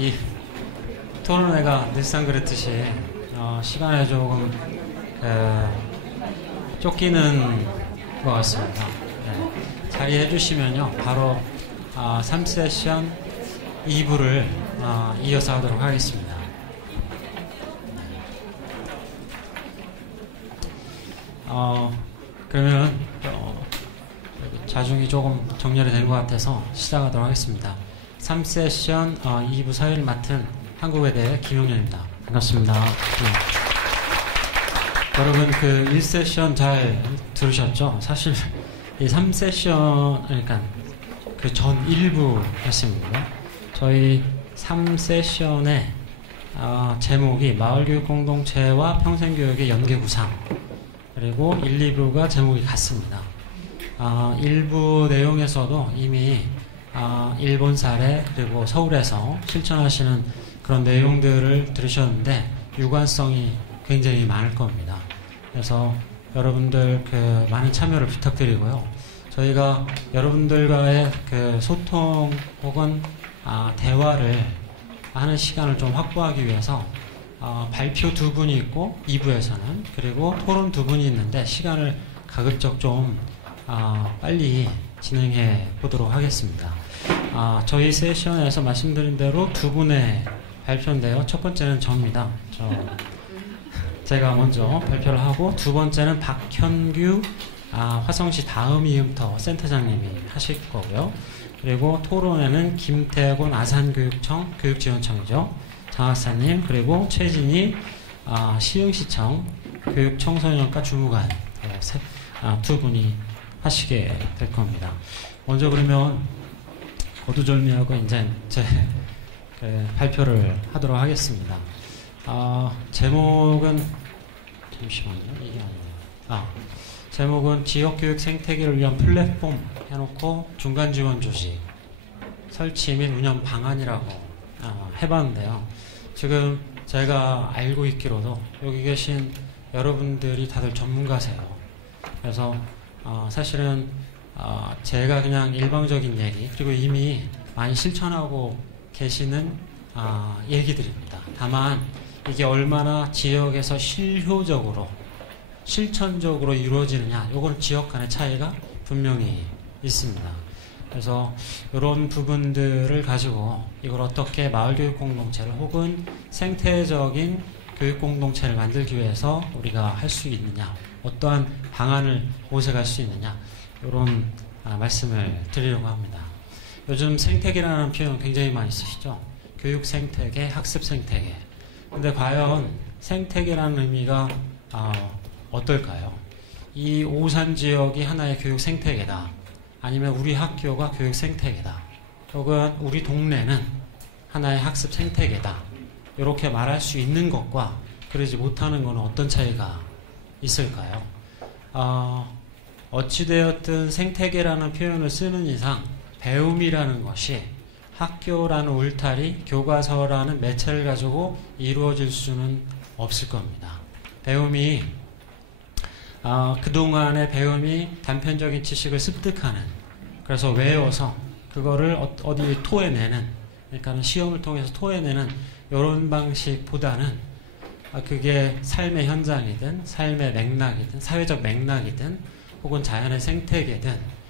이 토론회가 늘상 그렇듯이 시간에 조금 쫓기는 것 같습니다. 네. 자리해 주시면요 바로 3세션 2부를 이어서 하도록 하겠습니다. 그러면 자중이 조금 정렬이 된 것 같아서 시작하도록 하겠습니다. 3세션 2부 사회를 맡은 한국외대 김용렬입니다. 반갑습니다. 네. 여러분 그 1세션 잘 들으셨죠? 사실 이 3세션 그러니까 그 전 1부였습니다. 저희 3세션의 제목이 마을교육공동체와 평생교육의 연계구상, 그리고 1, 2부가 제목이 같습니다. 1부 내용에서도 이미 일본 사례 그리고 서울에서 실천하시는 그런 내용들을 들으셨는데 유관성이 굉장히 많을 겁니다. 그래서 여러분들 그 많은 참여를 부탁드리고요. 저희가 여러분들과의 그 소통 혹은 대화를 하는 시간을 좀 확보하기 위해서 발표 2분이 있고 2부에서는 그리고 토론 2분이 있는데 시간을 가급적 좀 빨리 진행해 보도록 하겠습니다. 저희 세션에서 말씀드린 대로 2분의 발표인데요. 첫 번째는 저입니다. 제가 먼저 발표를 하고, 두 번째는 박현규 화성시 다음이음터 센터장님이 하실 거고요. 그리고 토론에는 김태곤 아산교육청 교육지원청이죠. 장학사님, 그리고 최진희 시흥시청 교육청소년과 주무관 두 분이 하시게 될 겁니다. 먼저 그러면 거두절미하고 이제 제 발표를 하도록 하겠습니다. 제목은 잠시만요. 이게 아니네요. 제목은 지역교육 생태계를 위한 플랫폼 해놓고 중간지원 조직 설치 및 운영 방안이라고 해봤는데요. 지금 제가 알고 있기로도 여기 계신 여러분들이 다들 전문가세요. 그래서 사실은 제가 그냥 일방적인 얘기, 그리고 이미 많이 실천하고 계시는 얘기들입니다. 다만 이게 얼마나 지역에서 실효적으로 실천적으로 이루어지느냐, 요건 지역 간의 차이가 분명히 있습니다. 그래서 이런 부분들을 가지고 이걸 어떻게 마을교육공동체를 혹은 생태적인 교육공동체를 만들기 위해서 우리가 할 수 있느냐, 어떠한 방안을 모색할 수 있느냐, 이런 말씀을 드리려고 합니다. 요즘 생태계라는 표현 굉장히 많이 쓰시죠. 교육 생태계, 학습 생태계. 근데 과연 생태계라는 의미가 어떨까요? 이 오산 지역이 하나의 교육 생태계다, 아니면 우리 학교가 교육 생태계다, 혹은 우리 동네는 하나의 학습 생태계다, 이렇게 말할 수 있는 것과 그러지 못하는 것은 어떤 차이가 있을까요? 어찌되었든 생태계라는 표현을 쓰는 이상 배움이라는 것이 학교라는 울타리, 교과서라는 매체를 가지고 이루어질 수는 없을 겁니다. 배움이 그동안의 배움이 단편적인 지식을 습득하는, 그래서 외워서 그거를 어디 토해내는, 그러니까 시험을 통해서 토해내는 이런 방식보다는 그게 삶의 현장이든 삶의 맥락이든 사회적 맥락이든 혹은 자연의 생태계든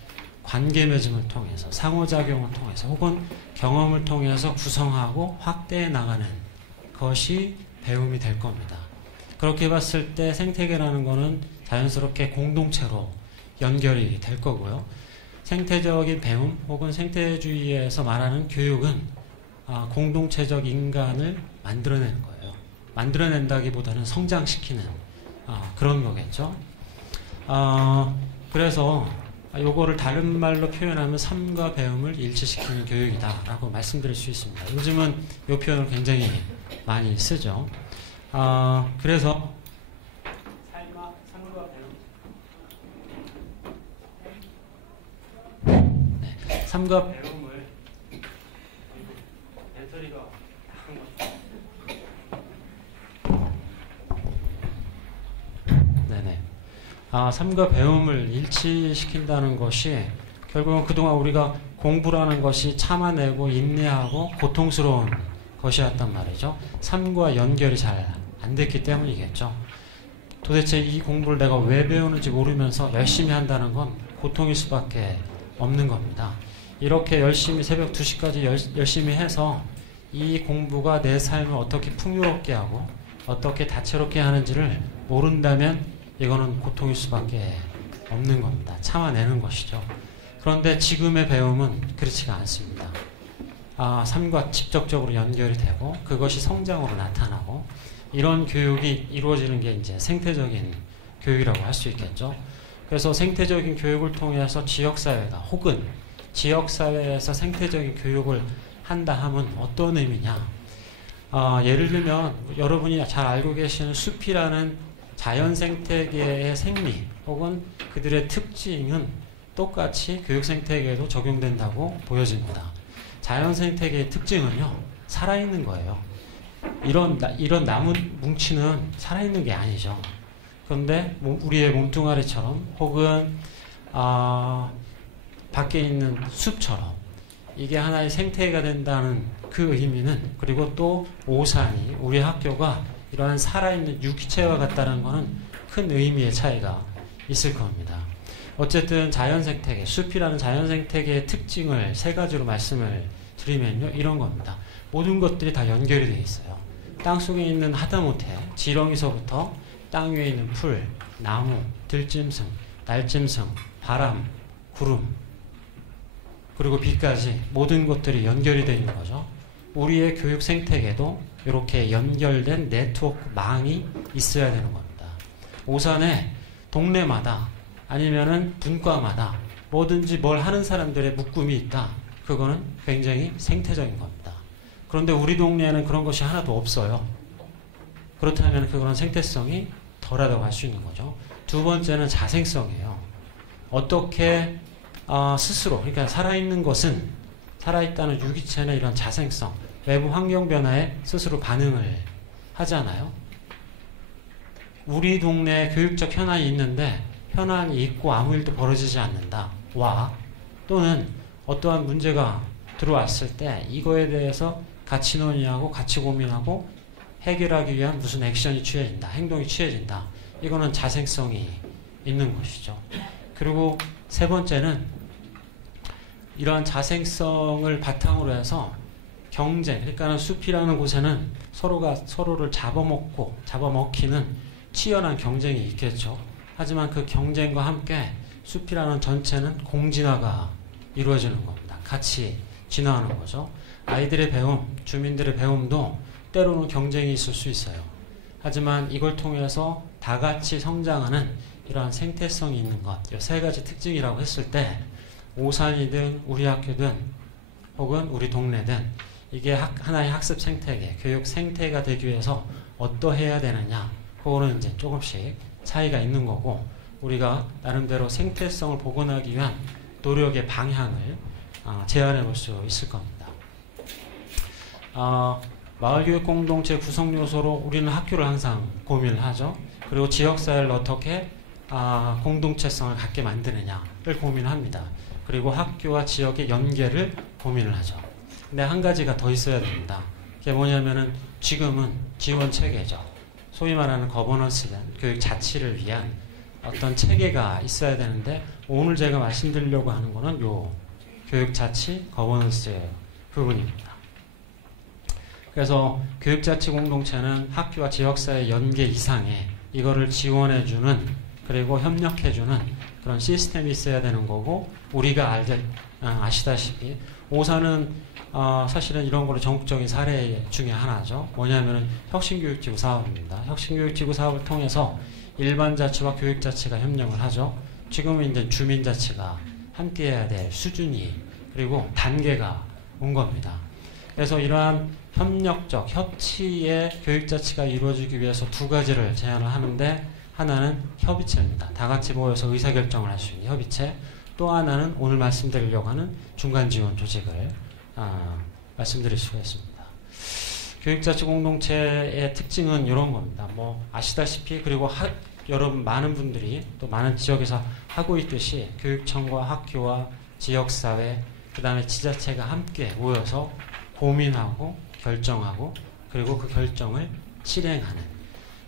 관계 맺음을 통해서 상호작용을 통해서 혹은 경험을 통해서 구성하고 확대해 나가는 것이 배움이 될 겁니다. 그렇게 봤을 때 생태계라는 거는 자연스럽게 공동체로 연결이 될 거고요. 생태적인 배움 혹은 생태주의에서 말하는 교육은 공동체적 인간을 만들어내는 거예요. 만들어낸다기보다는 성장시키는 그런 거겠죠. 그래서 요거를 다른 말로 표현하면 삶과 배움을 일치시키는 교육이다 라고 말씀드릴 수 있습니다. 요즘은 이 표현을 굉장히 많이 쓰죠. 그래서 삶과 배움, 네, 삶과 배움을 배터리가 네네. 삶과 배움을 일치시킨다는 것이 결국은 그동안 우리가 공부라는 것이 참아내고 인내하고 고통스러운 것이었단 말이죠. 삶과 연결이 잘 안 됐기 때문이겠죠. 도대체 이 공부를 내가 왜 배우는지 모르면서 열심히 한다는 건 고통일 수밖에 없는 겁니다. 이렇게 열심히 새벽 2시까지 열심히 해서 이 공부가 내 삶을 어떻게 풍요롭게 하고 어떻게 다채롭게 하는지를 모른다면 이거는 고통일 수밖에 없는 겁니다. 참아내는 것이죠. 그런데 지금의 배움은 그렇지가 않습니다. 삶과 직접적으로 연결이 되고 그것이 성장으로 나타나고 이런 교육이 이루어지는 게 이제 생태적인 교육이라고 할 수 있겠죠. 그래서 생태적인 교육을 통해서 지역사회가 혹은 지역사회에서 생태적인 교육을 한다 하면 어떤 의미냐. 예를 들면 여러분이 잘 알고 계시는 숲이라는 자연생태계의 생리 혹은 그들의 특징은 똑같이 교육생태계에도 적용된다고 보여집니다. 자연생태계의 특징은요, 살아있는 거예요. 이런 나무 뭉치는 살아있는 게 아니죠. 그런데 우리의 몸뚱아리처럼 혹은 밖에 있는 숲처럼 이게 하나의 생태계가 된다는 그 의미는, 그리고 또 오산이 우리 학교가 이러한 살아있는 유기체와 같다는 것은 큰 의미의 차이가 있을 겁니다. 어쨌든 자연생태계, 숲이라는 자연생태계의 특징을 세 가지로 말씀을 드리면요, 이런 겁니다. 모든 것들이 다 연결이 되어 있어요. 땅속에 있는 하다못해 지렁이서부터 땅 위에 있는 풀, 나무, 들짐승, 날짐승, 바람, 구름, 그리고 비까지 모든 것들이 연결이 되어 있는 거죠. 우리의 교육 생태계도 이렇게 연결된 네트워크 망이 있어야 되는 겁니다. 오산에 동네마다 아니면은 분과마다 뭐든지 뭘 하는 사람들의 묶음이 있다. 그거는 굉장히 생태적인 겁니다. 그런데 우리 동네에는 그런 것이 하나도 없어요. 그렇다면 그거는 생태성이 덜하다고 할 수 있는 거죠. 두 번째는 자생성이에요. 어떻게 스스로, 그러니까 살아있는 것은 살아있다는 유기체나 이런 자생성, 외부 환경 변화에 스스로 반응을 하잖아요. 우리 동네에 교육적 현안이 있는데 현안이 있고 아무 일도 벌어지지 않는다. 또는 어떠한 문제가 들어왔을 때 이거에 대해서 같이 논의하고 같이 고민하고 해결하기 위한 무슨 액션이 취해진다. 행동이 취해진다. 이거는 자생성이 있는 것이죠. 그리고 세 번째는 이러한 자생성을 바탕으로 해서 경쟁, 그러니까 숲이라는 곳에는 서로가 서로를 잡아먹히는 치열한 경쟁이 있겠죠. 하지만 그 경쟁과 함께 숲이라는 전체는 공진화가 이루어지는 겁니다. 같이 진화하는 거죠. 아이들의 배움, 주민들의 배움도 때로는 경쟁이 있을 수 있어요. 하지만 이걸 통해서 다 같이 성장하는 이러한 생태성이 있는 것, 이 세 가지 특징이라고 했을 때 오산이든 우리 학교든 혹은 우리 동네든 이게 하나의 학습 생태계, 교육 생태가 되기 위해서 어떠해야 되느냐, 그거는 이제 조금씩 차이가 있는 거고, 우리가 나름대로 생태성을 복원하기 위한 노력의 방향을 제안해 볼 수 있을 겁니다. 마을교육 공동체 구성 요소로 우리는 학교를 항상 고민을 하죠. 그리고 지역사회를 어떻게 공동체성을 갖게 만드느냐를 고민합니다. 그리고 학교와 지역의 연계를 고민을 하죠. 근데 한 가지가 더 있어야 됩니다. 그게 뭐냐면은 지금은 지원 체계죠. 소위 말하는 거버넌스, 교육 자치를 위한 어떤 체계가 있어야 되는데, 오늘 제가 말씀드리려고 하는 거는 요 교육 자치 거버넌스 부분입니다. 그래서 교육 자치 공동체는 학교와 지역사회 연계 이상의 이거를 지원해주는, 그리고 협력해주는 그런 시스템이 있어야 되는 거고, 우리가 아시다시피 오산은 사실은 이런 거로 전국적인 사례 중에 하나죠. 뭐냐면은 혁신교육지구 사업입니다. 혁신교육지구 사업을 통해서 일반자치와 교육자치가 협력을 하죠. 지금은 이제 주민자치가 함께해야 될 수준이, 그리고 단계가 온 겁니다. 그래서 이러한 협력적, 협치의 교육자치가 이루어지기 위해서 두 가지를 제안을 하는데, 하나는 협의체입니다. 다 같이 모여서 의사결정을 할 수 있는 협의체. 또 하나는 오늘 말씀드리려고 하는 중간지원 조직을 말씀드릴 수가 있습니다. 교육자치 공동체의 특징은 이런 겁니다. 뭐 아시다시피, 그리고 여러분 많은 분들이 또 많은 지역에서 하고 있듯이 교육청과 학교와 지역사회, 그 다음에 지자체가 함께 모여서 고민하고 결정하고 그리고 그 결정을 실행하는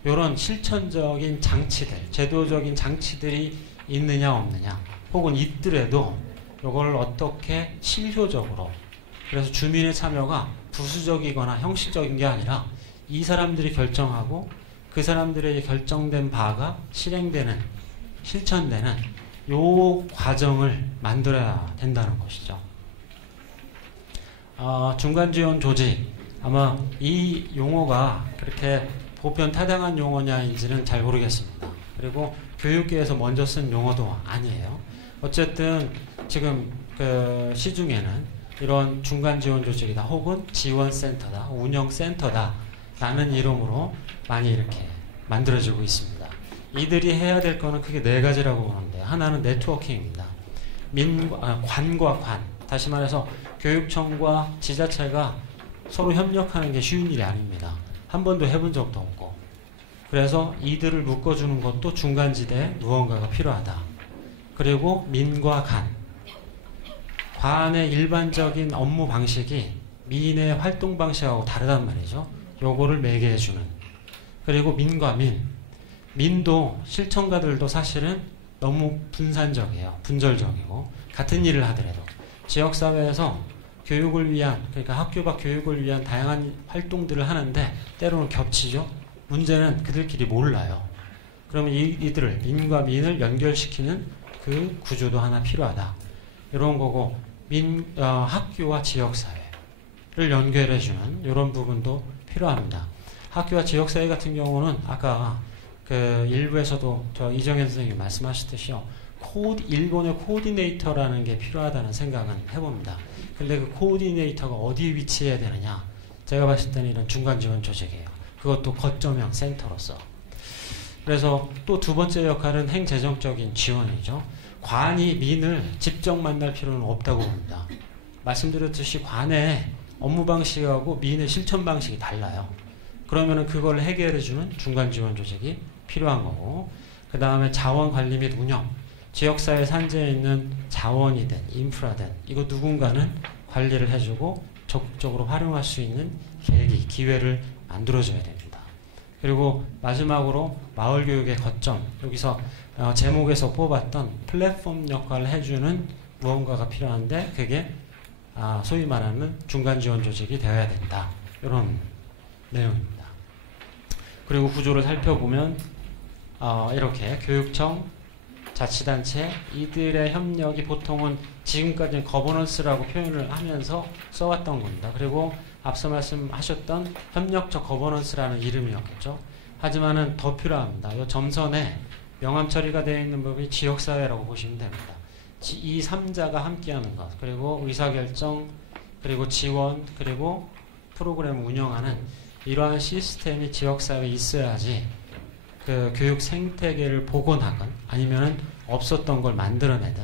이런 실천적인 장치들, 제도적인 장치들이 있느냐 없느냐, 혹은 있더라도 이걸 어떻게 실효적으로, 그래서 주민의 참여가 부수적이거나 형식적인 게 아니라 이 사람들이 결정하고 그 사람들에게 결정된 바가 실행되는, 실천되는 요 과정을 만들어야 된다는 것이죠. 중간지원 조직, 아마 이 용어가 그렇게 보편 타당한 용어냐인지는 잘 모르겠습니다. 그리고 교육계에서 먼저 쓴 용어도 아니에요. 어쨌든 지금 그 시중에는 이런 중간지원 조직이다, 혹은 지원센터다, 운영센터다 라는 이름으로 많이 이렇게 만들어지고 있습니다. 이들이 해야 될 거는 크게 네 가지라고 보는데, 하나는 네트워킹입니다. 관과 관, 다시 말해서 교육청과 지자체가 서로 협력하는 게 쉬운 일이 아닙니다. 한 번도 해본 적도 없고, 그래서 이들을 묶어주는 것도 중간지대에 무언가가 필요하다. 그리고 민과 간, 관의 일반적인 업무 방식이 민의 활동 방식하고 다르단 말이죠. 요거를 매개해주는. 그리고 민과 민도 실천가들도 사실은 너무 분산적이에요. 분절적이고, 같은 일을 하더라도 지역사회에서 교육을 위한, 그러니까 학교 밖 교육을 위한 다양한 활동들을 하는데 때로는 겹치죠. 문제는 그들끼리 몰라요. 그러면 이들을, 민과 민을 연결시키는 그 구조도 하나 필요하다. 이런 거고, 학교와 지역사회를 연결해주는 이런 부분도 필요합니다. 학교와 지역사회 같은 경우는 아까 그 일부에서도 저 이정현 선생님이 말씀하셨듯이요. 일본의 코디네이터라는 게 필요하다는 생각은 해봅니다. 근데 그 코디네이터가 어디에 위치해야 되느냐? 제가 봤을 때는 이런 중간지원 조직이에요. 그것도 거점형 센터로서. 그래서 또 두 번째 역할은 행재정적인 지원이죠. 관이 민을 직접 만날 필요는 없다고 봅니다. 말씀드렸듯이 관의 업무 방식하고 민의 실천 방식이 달라요. 그러면은 그걸 해결해주는 중간지원 조직이 필요한 거고, 그 다음에 자원 관리 및 운영, 지역사회 산재에 있는 자원이든 인프라든 이거 누군가는 관리를 해주고 적극적으로 활용할 수 있는 계기, 기회를 만들어줘야 됩니다. 그리고 마지막으로 마을교육의 거점, 여기서 제목에서 뽑았던 플랫폼 역할을 해주는 무언가가 필요한데, 그게 소위 말하는 중간지원 조직이 되어야 된다. 이런 내용입니다. 그리고 구조를 살펴보면 이렇게 교육청, 자치단체, 이들의 협력이 보통은 지금까지는 거버넌스라고 표현을 하면서 써왔던 겁니다. 그리고 앞서 말씀하셨던 협력적 거버넌스라는 이름이었겠죠. 하지만은 더 필요합니다. 이 점선에 명암 처리가 되어 있는 부분이 지역사회라고 보시면 됩니다. 이 3자가 함께하는 것, 그리고 의사결정, 그리고 지원, 그리고 프로그램을 운영하는 이러한 시스템이 지역사회에 있어야지 그 교육 생태계를 복원하건 아니면 없었던 걸 만들어내든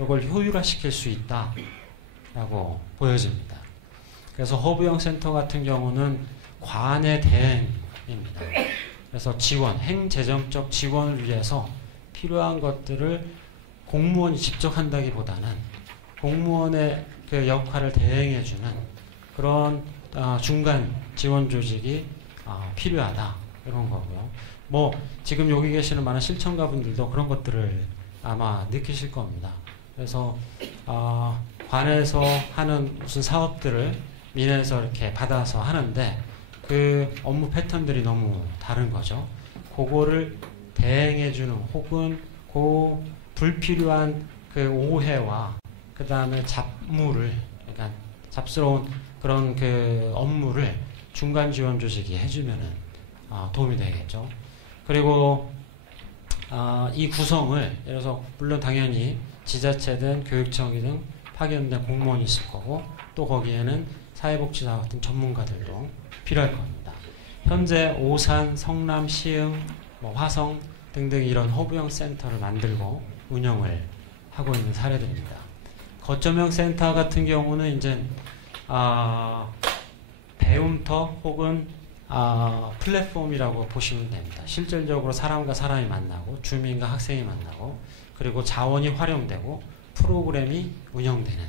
이걸 효율화시킬 수 있다라고 보여집니다. 그래서 허브형 센터 같은 경우는 관의 대행입니다. 그래서 지원, 행재정적 지원을 위해서 필요한 것들을 공무원이 직접 한다기보다는 공무원의 그 역할을 대행해주는 그런 중간 지원 조직이 필요하다, 이런 거고요. 뭐 지금 여기 계시는 많은 실천가분들도 그런 것들을 아마 느끼실 겁니다. 그래서 관에서 하는 무슨 사업들을 민에서 이렇게 받아서 하는데 그 업무 패턴들이 너무 다른 거죠. 그거를 대행해주는, 혹은 그 불필요한 그 오해와 그 다음에 잡무를, 그러니까 잡스러운 그런 그 업무를 중간 지원 조직이 해주면은 도움이 되겠죠. 그리고 이 구성을, 예를 들어서 물론 당연히 지자체든 교육청이든 파견된 공무원이 있을 거고, 또 거기에는 사회복지사 같은 전문가들도 필요할 겁니다. 현재 오산, 성남, 시흥, 화성 등등 이런 허브형 센터를 만들고 운영을 하고 있는 사례들입니다. 거점형 센터 같은 경우는 이제 배움터 혹은 플랫폼이라고 보시면 됩니다. 실질적으로 사람과 사람이 만나고 주민과 학생이 만나고, 그리고 자원이 활용되고 프로그램이 운영되는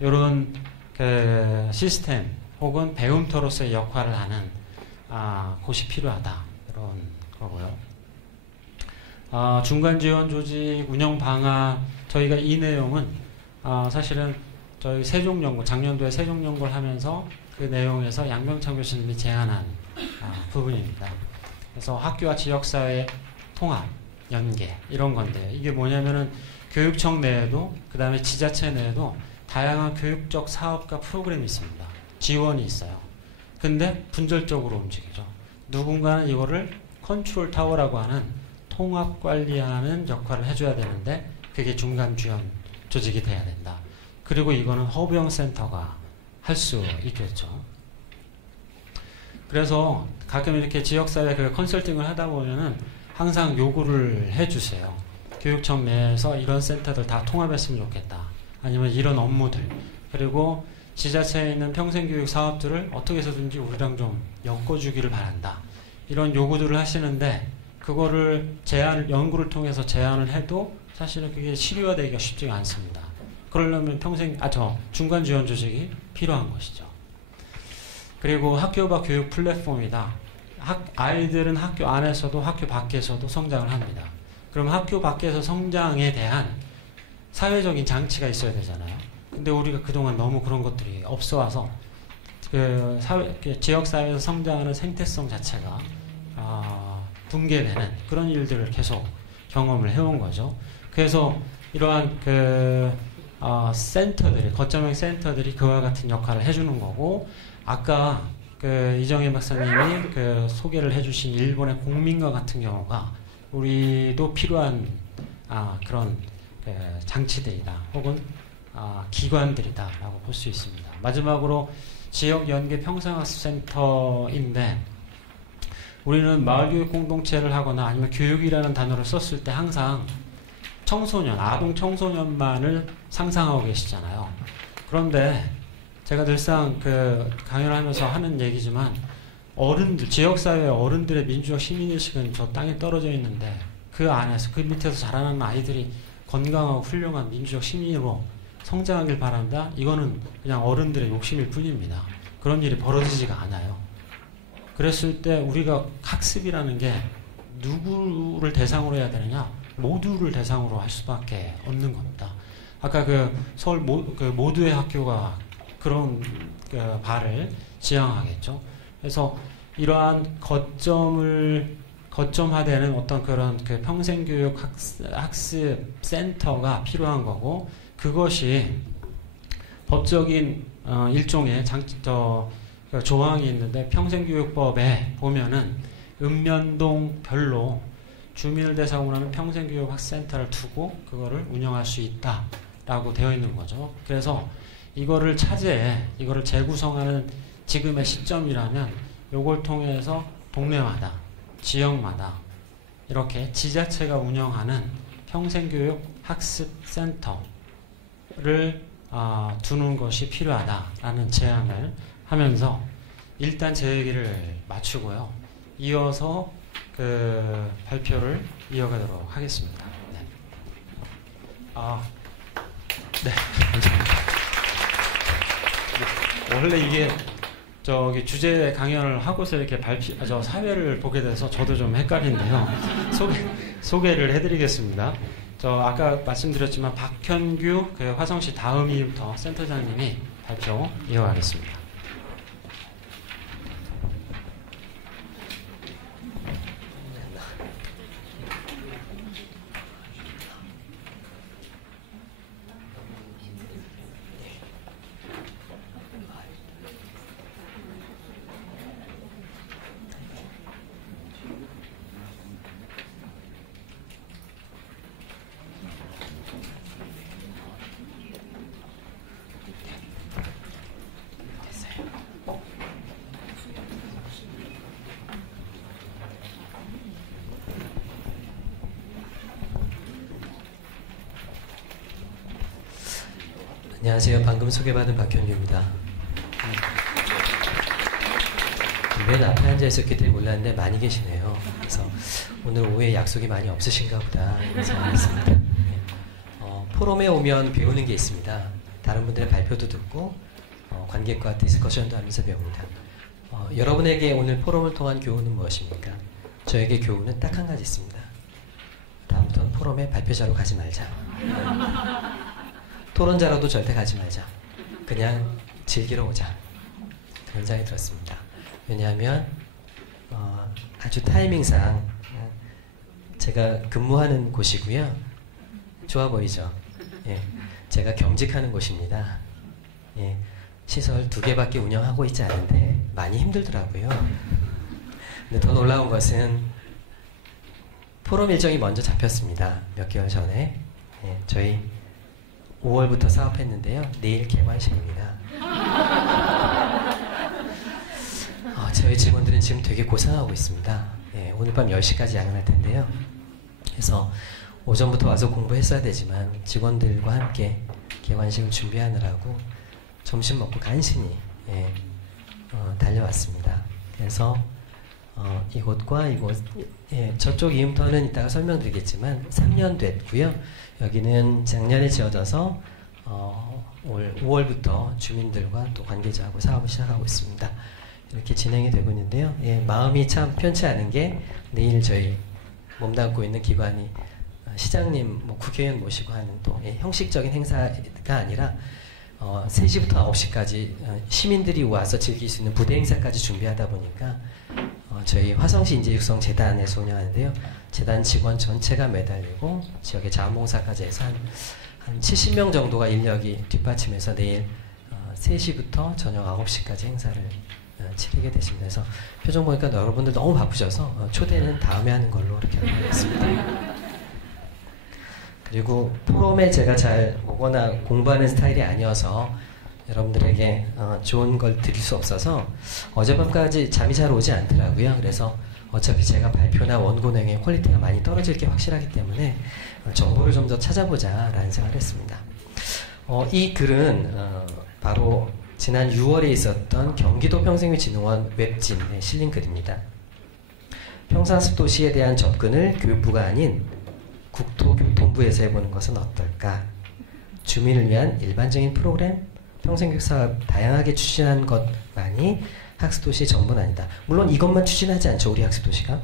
이런 그 시스템 혹은 배움터로서의 역할을 하는 곳이 필요하다. 이런 거고요. 중간 지원 조직 운영 방안, 저희가 이 내용은 사실은 저희 세종연구, 작년도에 세종연구를 하면서 그 내용에서 양병창 교수님이 제안한 부분입니다. 그래서 학교와 지역사회 통합, 연계 이런 건데요. 이게 뭐냐면은 교육청 내에도 그 다음에 지자체 내에도 다양한 교육적 사업과 프로그램이 있습니다. 지원이 있어요. 근데 분절적으로 움직이죠. 누군가는 이거를 컨트롤 타워라고 하는 통합 관리하는 역할을 해줘야 되는데 그게 중간 지원 조직이 돼야 된다. 그리고 이거는 허브형센터가 할 수 있겠죠. 그래서 가끔 이렇게 지역사회 그 컨설팅을 하다 보면은 항상 요구를 해주세요. 교육청 내에서 이런 센터들 다 통합했으면 좋겠다. 아니면 이런 업무들. 그리고 지자체에 있는 평생교육 사업들을 어떻게 해서든지 우리랑 좀 엮어주기를 바란다. 이런 요구들을 하시는데 그거를 연구를 통해서 제안을 해도 사실은 그게 실효화되기가 쉽지가 않습니다. 그러려면 중간 지원 조직이 필요한 것이죠. 그리고 학교 밖 교육 플랫폼이다. 아이들은 학교 안에서도 학교 밖에서도 성장을 합니다. 그럼 학교 밖에서 성장에 대한 사회적인 장치가 있어야 되잖아요. 근데 우리가 그동안 너무 그런 것들이 없어 와서 지역사회에서 성장하는 생태성 자체가 붕괴되는 그런 일들을 계속 경험을 해온 거죠. 그래서 이러한 센터들이, 거점형 센터들이 그와 같은 역할을 해주는 거고, 아까 이정혜 박사님이 소개를 해주신 일본의 공민과 같은 경우가 우리도 필요한 그런 장치들이다, 혹은 기관들이다라고 볼 수 있습니다. 마지막으로 지역 연계 평생학습센터인데, 우리는 마을교육 공동체를 하거나 아니면 교육이라는 단어를 썼을 때 항상 아동 청소년만을 상상하고 계시잖아요. 그런데 제가 늘상 강연을 하면서 하는 얘기지만 지역사회 어른들의 민주적 시민의식은 저 땅에 떨어져 있는데 그 안에서, 그 밑에서 자라나는 아이들이 건강하고 훌륭한 민주적 시민으로 성장하길 바란다. 이거는 그냥 어른들의 욕심일 뿐입니다. 그런 일이 벌어지지가 않아요. 그랬을 때 우리가 학습이라는 게 누구를 대상으로 해야 되느냐? 모두를 대상으로 할 수밖에 없는 겁니다. 아까 서울 모두의 학교가 그런 바를 지향하겠죠. 그래서 이러한 거점화되는 어떤 그런 평생교육 학습 센터가 필요한 거고, 그것이 법적인 일종의 조항이 있는데, 평생교육법에 보면은 읍면동별로 주민을 대상으로 하는 평생교육학센터를 두고 그거를 운영할 수 있다라고 되어 있는 거죠. 그래서 이거를 이거를 재구성하는 지금의 시점이라면 요걸 통해서 동네마다, 지역마다 이렇게 지자체가 운영하는 평생교육 학습센터를 두는 것이 필요하다라는 제안을 하면서 일단 제 얘기를 마치고요. 이어서 발표를 이어가도록 하겠습니다. 네. 네. 원래 이게 주제 강연을 하고서 이렇게 사회를 보게 돼서 저도 좀 헷갈린데요. 소개를 해드리겠습니다. 아까 말씀드렸지만 박현규 화성시 다음이부터 센터장님이 발표 이어가겠습니다. 안녕하세요. 방금 소개받은 박현규입니다. 맨 앞에 앉아 있었기 때문에 몰랐는데 많이 계시네요. 그래서 오늘 오후에 약속이 많이 없으신가 보다 생각했습니다. 포럼에 오면 배우는 게 있습니다. 다른 분들의 발표도 듣고 관객과 디스커션도 하면서 배웁니다. 여러분에게 오늘 포럼을 통한 교훈은 무엇입니까? 저에게 교훈은 딱 한 가지 있습니다. 다음부터는 포럼에 발표자로 가지 말자. 토론자로도 절대 가지 말자. 그냥 즐기러 오자. 그런 생각이 들었습니다. 왜냐하면 아주 타이밍상 제가 근무하는 곳이고요. 좋아 보이죠? 예, 제가 겸직하는 곳입니다. 예, 시설 2개밖에 운영하고 있지 않은데 많이 힘들더라고요. 근데 더 놀라운 것은 포럼 일정이 먼저 잡혔습니다. 몇 개월 전에. 예, 저희 5월부터 사업했는데요. 내일 개관식입니다. 저희 직원들은 지금 되게 고생하고 있습니다. 예, 오늘 밤 10시까지 야근할 텐데요. 그래서 오전부터 와서 공부했어야 되지만 직원들과 함께 개관식을 준비하느라고 점심 먹고 간신히 달려왔습니다. 그래서 이곳과 이곳, 저쪽 이음터는 이따가 설명드리겠지만 3년 됐고요. 여기는 작년에 지어져서 올 5월부터 주민들과 또 관계자하고 사업을 시작하고 있습니다. 이렇게 진행이 되고 있는데요. 마음이 참 편치 않은 게 내일 저희 몸담고 있는 기관이 시장님, 국회의원 모시고 하는 또 형식적인 행사가 아니라 3시부터 9시까지 시민들이 와서 즐길 수 있는 부대 행사까지 준비하다 보니까 저희 화성시 인재육성재단에서 운영하는데요. 재단 직원 전체가 매달리고 지역의 자원봉사까지 해서 한 70명 정도가 인력이 뒷받침해서 내일 3시부터 저녁 9시까지 행사를 치르게 되십니다. 그래서 표정 보니까 여러분들 너무 바쁘셔서 초대는 다음에 하는 걸로 이렇게 하겠습니다. 그리고 포럼에 제가 잘 오거나 공부하는 스타일이 아니어서 여러분들에게 좋은 걸 드릴 수 없어서 어젯밤까지 잠이 잘 오지 않더라고요. 그래서 어차피 제가 발표나 원고 내용의 퀄리티가 많이 떨어질 게 확실하기 때문에 정보를 좀 더 찾아보자라는 생각을 했습니다. 이 글은 바로 지난 6월에 있었던 경기도 평생교진흥원 웹진에 실린 글입니다. 평산습도시에 대한 접근을 교육부가 아닌 국토교통부에서 해보는 것은 어떨까? 주민을 위한 일반적인 프로그램, 평생교육 사업 다양하게 추진한 것만이 학습도시의 전부는 아니다. 물론 이것만 추진하지 않죠. 우리 학습도시가.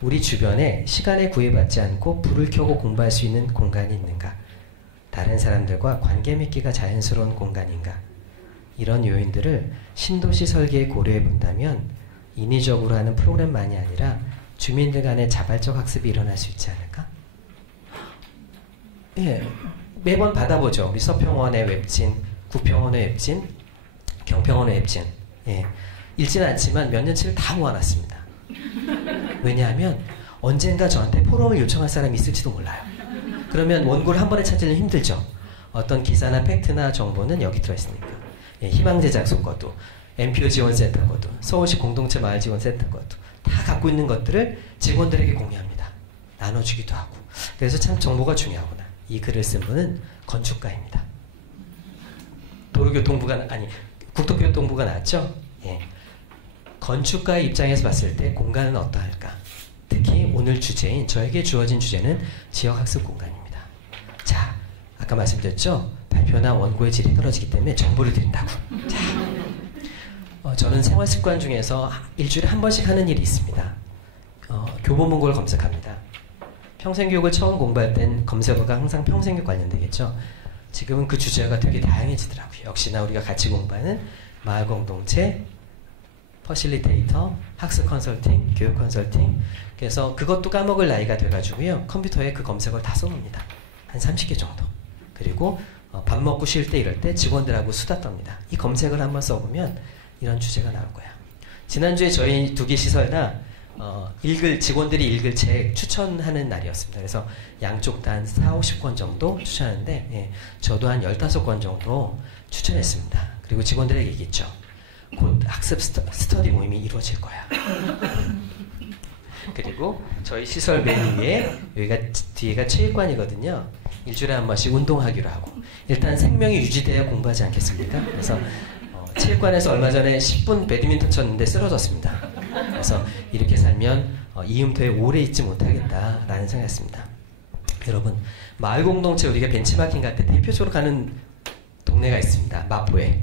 우리 주변에 시간에 구애받지 않고 불을 켜고 공부할 수 있는 공간이 있는가? 다른 사람들과 관계 맺기가 자연스러운 공간인가? 이런 요인들을 신도시 설계에 고려해 본다면 인위적으로 하는 프로그램만이 아니라 주민들 간의 자발적 학습이 일어날 수 있지 않을까? 예, 매번 받아보죠. 우리 서평원의 웹진, 구평원의 웹진, 경평원의 웹진. 예, 읽지는 않지만 몇 년치를 다 모아놨습니다. 왜냐하면 언젠가 저한테 포럼을 요청할 사람이 있을지도 몰라요. 그러면 원고를 한 번에 찾으려면 힘들죠. 어떤 기사나 팩트나 정보는 여기 들어있으니까. 예, 희망제작소 거도, MPO 지원센터 거도, 서울시 공동체 마을지원센터 거도 다 갖고 있는 것들을 직원들에게 공유합니다. 나눠주기도 하고. 그래서 참 정보가 중요하구나. 이 글을 쓴 분은 건축가입니다. 국토교통부가 나왔죠? 예. 건축가의 입장에서 봤을 때 공간은 어떠할까? 특히 오늘 주제인, 저에게 주어진 주제는 지역학습 공간입니다. 자, 아까 말씀드렸죠? 발표나 원고의 질이 떨어지기 때문에 정보를 드린다고. 자, 저는 생활습관 중에서 일주일에 한 번씩 하는 일이 있습니다. 교보문고를 검색합니다. 평생교육을 처음 공부할 땐 검색어가 항상 평생교육 관련되겠죠. 지금은 그 주제가 되게 다양해지더라고요. 역시나 우리가 같이 공부하는 마을 공동체, 퍼실리테이터, 학습 컨설팅, 교육 컨설팅. 그래서 그것도 까먹을 나이가 돼가지고요. 컴퓨터에 그 검색어를 다 써놓습니다. 한 30개 정도. 그리고 밥 먹고 쉴 때 이럴 때 직원들하고 수다 떱니다. 이 검색을 한번 써보면 이런 주제가 나올 거야. 지난주에 저희 2개 시설이나 직원들이 읽을 책 추천하는 날이었습니다. 그래서 양쪽 다 한 40-50권 정도 추천하는데, 예, 저도 한 15권 정도 추천했습니다. 그리고 직원들에게 얘기했죠. 곧 학습 스터디 모임이 이루어질 거야. 그리고 저희 시설 맨 위에, 여기가 뒤에가 체육관이거든요. 일주일에 한 번씩 운동하기로 하고. 일단 생명이 유지돼야 공부하지 않겠습니까? 그래서 체육관에서 얼마 전에 10분 배드민턴 쳤는데 쓰러졌습니다. 그래서 이렇게 살면 이음터에 오래 있지 못하겠다라는 생각했습니다. 여러분, 마을 공동체 우리가 벤치마킹 갈 때 대표적으로 가는 동네가 있습니다. 마포에.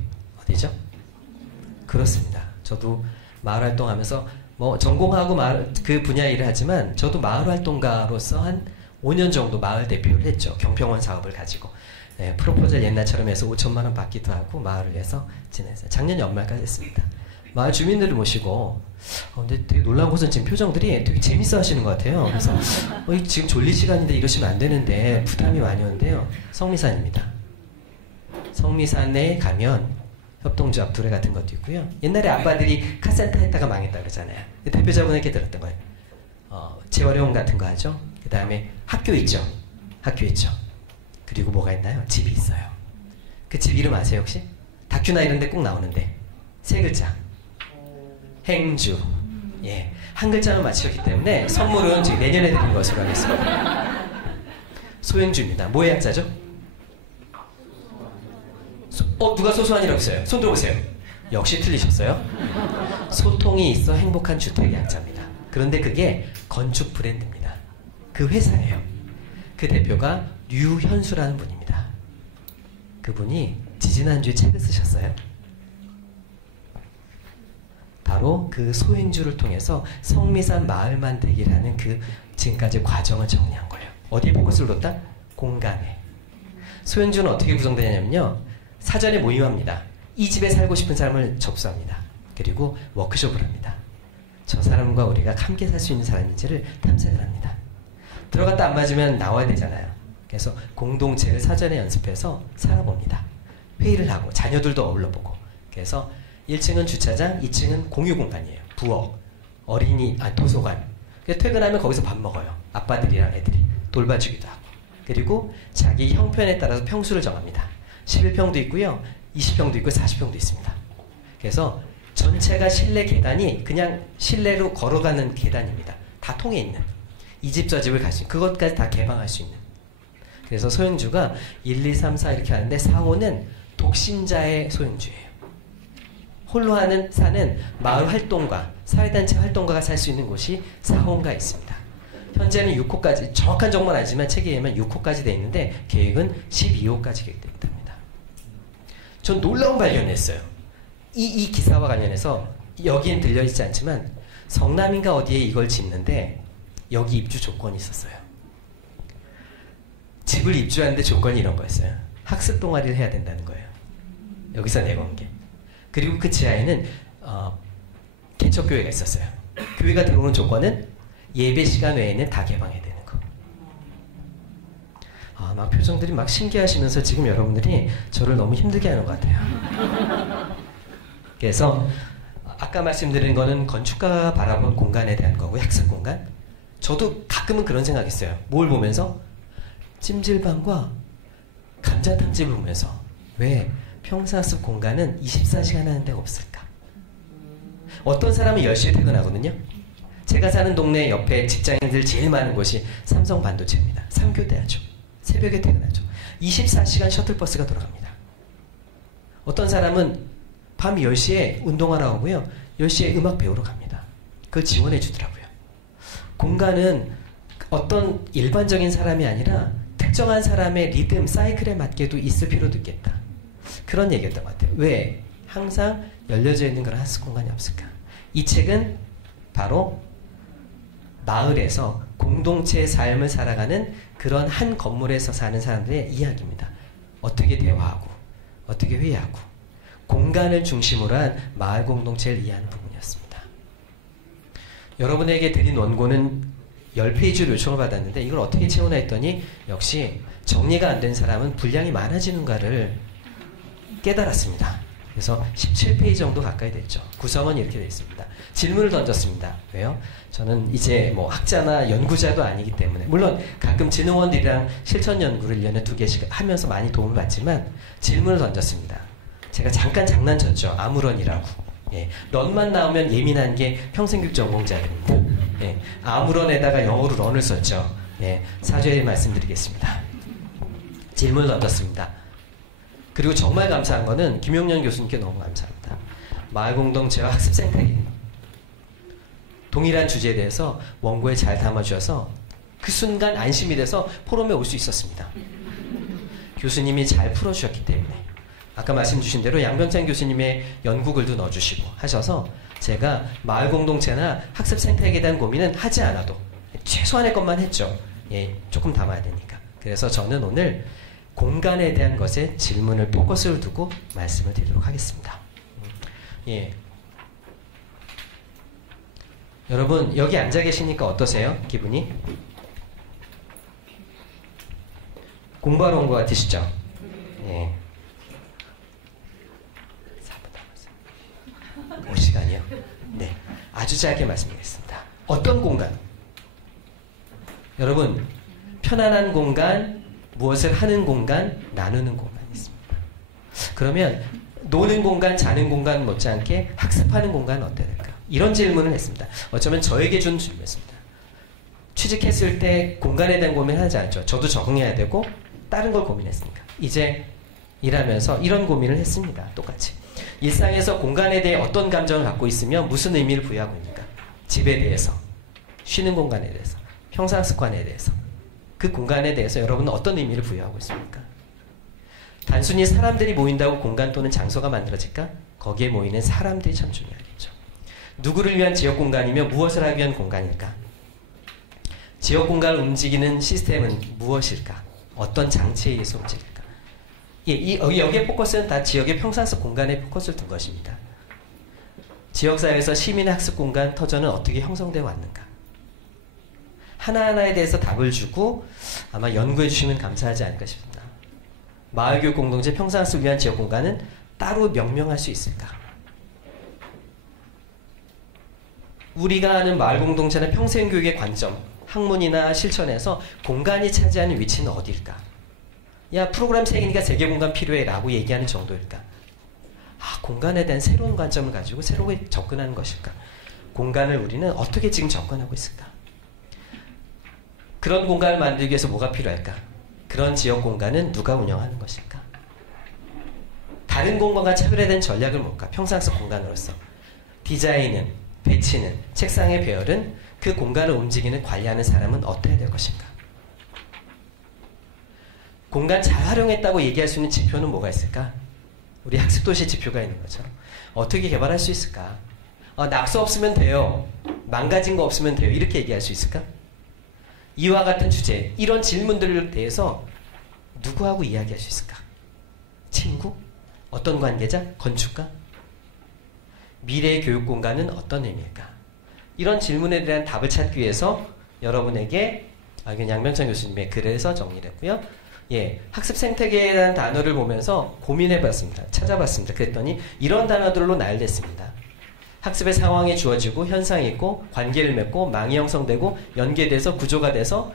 어디죠? 그렇습니다. 저도 마을 활동하면서 뭐 전공하고 마을, 그 분야 일을 하지만 저도 마을 활동가로서 한 5년 정도 마을 대표를 했죠. 경평원 사업을 가지고. 네, 프로포절 옛날처럼 해서 5천만 원 받기도 하고 마을을 위해서 지냈어요. 작년 연말까지 했습니다. 마을 주민들을 모시고 근데 되게 놀라운 것은 지금 표정들이 되게 재밌어 하시는 것 같아요. 그래서 지금 졸릴 시간인데 이러시면 안 되는데 부담이 많이 오는데요. 성미산입니다. 성미산에 가면 협동조합 두레 같은 것도 있고요. 옛날에 아빠들이 카센터 했다가 망했다 그러잖아요. 대표자분에게 들었던 거예요. 재활용 같은 거 하죠. 그 다음에 학교 있죠. 학교 있죠. 그리고 뭐가 있나요? 집이 있어요. 그 집 이름 아세요 혹시? 다큐나 이런 데 꼭 나오는데 세 글자. 행주. 예, 한 글자만 맞추셨기 때문에 선물은 지금 내년에 드린 것으로 하겠습니다. 소행주입니다. 뭐의 약자죠? 누가 소소한이라고 했어요? 손 들어보세요. 역시 틀리셨어요. 소통이 있어 행복한 주택의 약자입니다. 그런데 그게 건축 브랜드입니다. 그 회사예요. 그 대표가 류현수라는 분입니다. 그분이 지지난주에 책을 쓰셨어요. 바로 그 소행주를 통해서 성미산 마을 만들기라는 그 지금까지 과정을 정리한 거예요. 어디에 포커스를 뒀다? 공간에. 소행주는 어떻게 구성되냐면요. 사전에 모임합니다. 이 집에 살고 싶은 사람을 접수합니다. 그리고 워크숍을 합니다. 저 사람과 우리가 함께 살 수 있는 사람인지를 탐색을 합니다. 들어갔다 안 맞으면 나와야 되잖아요. 그래서 공동체를 사전에 연습해서 살아봅니다. 회의를 하고 자녀들도 어울러보고. 그래서 1층은 주차장, 2층은 공유 공간이에요. 부엌, 도서관. 퇴근하면 거기서 밥 먹어요. 아빠들이랑 애들이 돌봐주기도 하고. 그리고 자기 형편에 따라서 평수를 정합니다. 11평도 있고요. 20평도 있고 40평도 있습니다. 그래서 전체가 실내 계단이 그냥 실내로 걸어가는 계단입니다. 다 통해 있는. 이 집 저 집을 갈 수 있는. 그것까지 다 개방할 수 있는. 그래서 소형주가 1, 2, 3, 4 이렇게 하는데 4호는 독신자의 소형주예요. 홀로 사는 마을 활동가, 사회단체 활동가가 살 수 있는 곳이 4호가 있습니다. 현재는 6호까지, 정확한 정보는 아니지만 책에 의하면 6호까지 돼 있는데 계획은 12호까지 계획됩니다. 전 놀라운 발견을 했어요. 이 기사와 관련해서 여기엔 들려있지 않지만 성남인가 어디에 이걸 짓는데 여기 입주 조건이 있었어요. 집을 입주하는데 조건이 이런 거였어요. 학습 동아리를 해야 된다는 거예요. 여기서 내건 게. 그리고 그 지하에는 개척교회가 있었어요. 교회가 들어오는 조건은 예배 시간 외에는 다 개방해야 되는 거. 막 표정들이 막 신기하시면서 지금 여러분들이 저를 너무 힘들게 하는 것 같아요. 그래서 아까 말씀드린 거는 건축가가 바라본 공간에 대한 거고 학습 공간. 저도 가끔은 그런 생각했어요. 뭘 보면서? 찜질방과 감자탕집을 보면서 왜 평사학습 공간은 24시간 하는 데가 없을까? 어떤 사람은 10시에 퇴근하거든요. 제가 사는 동네 옆에 직장인들 제일 많은 곳이 삼성 반도체입니다. 3교대하죠. 새벽에 퇴근하죠. 24시간 셔틀버스가 돌아갑니다. 어떤 사람은 밤 10시에 운동하러 오고요. 10시에 음악 배우러 갑니다. 그걸 지원해 주더라고요. 공간은 어떤 일반적인 사람이 아니라 특정한 사람의 리듬, 사이클에 맞게도 있을 필요도 있겠다. 그런 얘기였던 것 같아요. 왜 항상 열려져 있는 그런 학습 공간이 없을까? 이 책은 바로 마을에서 공동체의 삶을 살아가는 그런 한 건물에서 사는 사람들의 이야기입니다. 어떻게 대화하고 어떻게 회의하고 공간을 중심으로 한 마을 공동체를 이해하는 부분이었습니다. 여러분에게 드린 원고는 10페이지로 요청을 받았는데 이걸 어떻게 채우나 했더니 역시 정리가 안 된 사람은 분량이 많아지는가를 깨달았습니다. 그래서 17페이지 정도 가까이 됐죠. 구성은 이렇게 되어 있습니다. 질문을 던졌습니다. 왜요? 저는 이제 뭐 학자나 연구자도 아니기 때문에 물론 가끔 진흥원들이랑 실천 연구를 1년에 2개씩 하면서 많이 도움을 받지만 질문을 던졌습니다. 제가 잠깐 장난쳤죠. 아무런이라고. 예, 런만 나오면 예민한 게 평생교육 전공자들입니다. 예, 아무런에다가 영어로 런을 썼죠. 예, 사죄의 말씀드리겠습니다. 질문을 던졌습니다. 그리고 정말 감사한 거는 김용년 교수님께 너무 감사합니다. 마을공동체와 학습생태계 동일한 주제에 대해서 원고에 잘 담아주셔서 그 순간 안심이 돼서 포럼에 올 수 있었습니다. 교수님이 잘 풀어주셨기 때문에 아까 말씀 주신 대로 양병찬 교수님의 연구글도 넣어주시고 하셔서 제가 마을 공동체나 학습 생태계에 대한 고민은 하지 않아도 최소한의 것만 했죠. 예, 조금 담아야 되니까. 그래서 저는 오늘 공간에 대한 것에 질문을 포커스를 두고 말씀을 드리도록 하겠습니다. 예. 여러분 여기 앉아 계시니까 어떠세요? 기분이? 공부하러 온 것 같으시죠? 예. 4분 남았어요. 5시간이요? 네. 아주 짧게 말씀드리겠습니다. 어떤 공간? 여러분, 편안한 공간, 무엇을 하는 공간, 나누는 공간이 있습니다. 그러면 노는 공간, 자는 공간 못지않게 학습하는 공간은 어때야 될까? 이런 질문을 했습니다. 어쩌면 저에게 준 질문이었습니다. 취직했을 때 공간에 대한 고민을 하지 않죠. 저도 적응해야 되고 다른 걸 고민했으니까. 이제 일하면서 이런 고민을 했습니다. 똑같이. 일상에서 공간에 대해 어떤 감정을 갖고 있으면 무슨 의미를 부여하고 있는가? 집에 대해서, 쉬는 공간에 대해서, 평상 습관에 대해서, 그 공간에 대해서 여러분은 어떤 의미를 부여하고 있습니까? 단순히 사람들이 모인다고 공간 또는 장소가 만들어질까? 거기에 모이는 사람들이 참 중요하겠죠. 누구를 위한 지역 공간이며 무엇을 하기 위한 공간일까? 지역 공간을 움직이는 시스템은 무엇일까? 어떤 장치에 의해서 움직일까? 예, 여기에 포커스는 다 지역의 평상적 공간에 포커스를 둔 것입니다. 지역사회에서 시민의 학습 공간, 터전은 어떻게 형성되어 왔는가? 하나하나에 대해서 답을 주고 아마 연구해 주시면 감사하지 않을까 싶습니다. 마을교육 공동체 평상학습을 위한 지역 공간은 따로 명명할 수 있을까? 우리가 아는 마을 공동체나 평생교육의 관점, 학문이나 실천에서 공간이 차지하는 위치는 어디일까? 야, 프로그램 생기니까 세계 공간 필요해 라고 얘기하는 정도일까? 아, 공간에 대한 새로운 관점을 가지고 새롭게 접근하는 것일까? 공간을 우리는 어떻게 지금 접근하고 있을까? 그런 공간을 만들기 위해서 뭐가 필요할까? 그런 지역 공간은 누가 운영하는 것일까? 다른 공간과 차별화된 전략을 뭘까? 평상적 공간으로서 디자인은, 배치는, 책상의 배열은 그 공간을 움직이는 관리하는 사람은 어떻게 될 것인가? 공간 잘 활용했다고 얘기할 수 있는 지표는 뭐가 있을까? 우리 학습도시 지표가 있는 것처럼 어떻게 개발할 수 있을까? 낙서 없으면 돼요. 망가진 거 없으면 돼요. 이렇게 얘기할 수 있을까? 이와 같은 주제, 이런 질문들에 대해서 누구하고 이야기할 수 있을까? 친구? 어떤 관계자? 건축가? 미래의 교육 공간은 어떤 의미일까? 이런 질문에 대한 답을 찾기 위해서 여러분에게 이건 양병찬 교수님의 글에서 정리를 했고요. 예, 학습 생태계에 대한 단어를 보면서 고민해봤습니다. 찾아봤습니다. 그랬더니 이런 단어들로 나열됐습니다. 학습의 상황이 주어지고 현상이 있고 관계를 맺고 망이 형성되고 연계돼서 구조가 돼서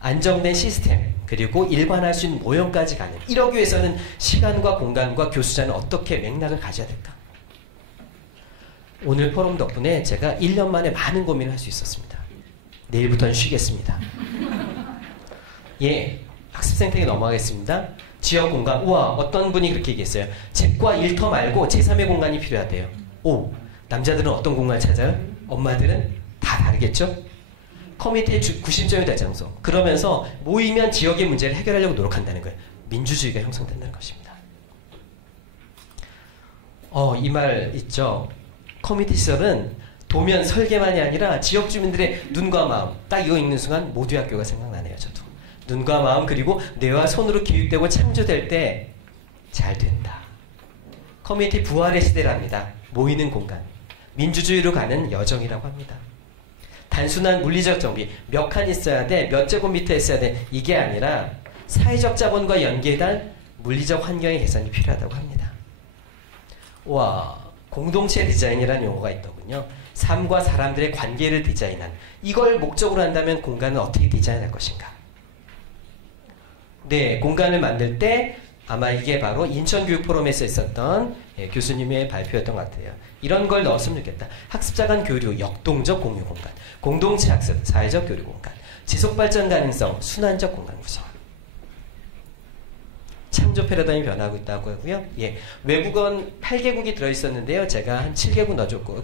안정된 시스템 그리고 일반화할 수 있는 모형까지 가는, 이러기 위해서는 시간과 공간과 교수자는 어떻게 맥락을 가져야 될까? 오늘 포럼 덕분에 제가 1년 만에 많은 고민을 할 수 있었습니다. 내일부터는 쉬겠습니다. 예, 학습 생태계 넘어가겠습니다. 지역 공간. 우와, 어떤 분이 그렇게 얘기했어요. 집과 일터 말고 제3의 공간이 필요하대요. 오, 남자들은 어떤 공간을 찾아요? 엄마들은 다 다르겠죠? 커뮤니티의 구심점이 될 장소. 그러면서 모이면 지역의 문제를 해결하려고 노력한다는 거예요. 민주주의가 형성된다는 것입니다. 이 말 있죠. 커뮤니티 시설은 도면 설계만이 아니라 지역 주민들의 눈과 마음, 딱 이거 읽는 순간 모두의 학교가 생각나네요. 저도. 눈과 마음 그리고 뇌와 손으로 기획되고 창조될 때 잘 된다. 커뮤니티 부활의 시대랍니다. 모이는 공간. 민주주의로 가는 여정이라고 합니다. 단순한 물리적 정비, 몇 칸 있어야 돼, 몇 제곱미터 있어야 돼, 이게 아니라 사회적 자본과 연계된 물리적 환경의 개선이 필요하다고 합니다. 와, 공동체 디자인이라는 용어가 있더군요. 삶과 사람들의 관계를 디자인한, 이걸 목적으로 한다면 공간은 어떻게 디자인할 것인가? 네, 공간을 만들 때 아마 이게 바로 인천교육포럼에서 있었던 교수님의 발표였던 것 같아요. 이런 걸 넣었으면 좋겠다. 학습자 간 교류, 역동적 공유 공간, 공동체 학습, 사회적 교류 공간, 지속발전 가능성, 순환적 공간 구성. 창조 패러다임이 변하고 있다고 하고요. 예, 외국어는 8개국이 들어있었는데요. 제가 한 7개국 넣어줬고,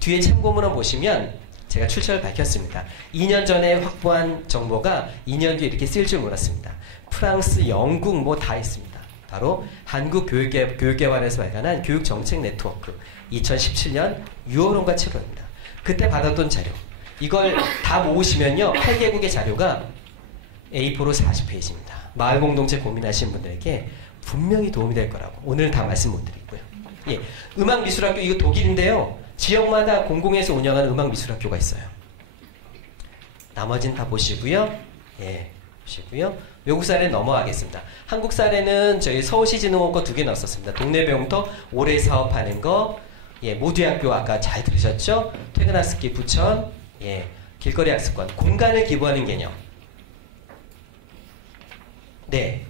뒤에 참고문을 보시면 제가 출처를 밝혔습니다. 2년 전에 확보한 정보가 2년 뒤에 이렇게 쓸 줄 몰랐습니다. 프랑스, 영국 뭐 다 있습니다. 바로 한국교육개발에서 발간한 교육정책 네트워크 2017년 6월론과 채널입니다. 그때 받았던 자료 이걸 다 모으시면요 8개국의 자료가 A4로 40페이지입니다. 마을공동체 고민하시는 분들에게 분명히 도움이 될 거라고 오늘 다 말씀 못 드리고요. 예, 음악미술학교 이거 독일인데요. 지역마다 공공에서 운영하는 음악미술학교가 있어요. 나머지는 다 보시고요. 예, 보시고요. 외국 사례 넘어가겠습니다. 한국 사례는 저희 서울시진흥원 거 2개 넣었었습니다. 동네 배움터 올해 사업하는 거, 예, 모두의 학교 아까 잘 들으셨죠? 퇴근학습기 부천, 예, 길거리 학습관, 공간을 기부하는 개념. 네.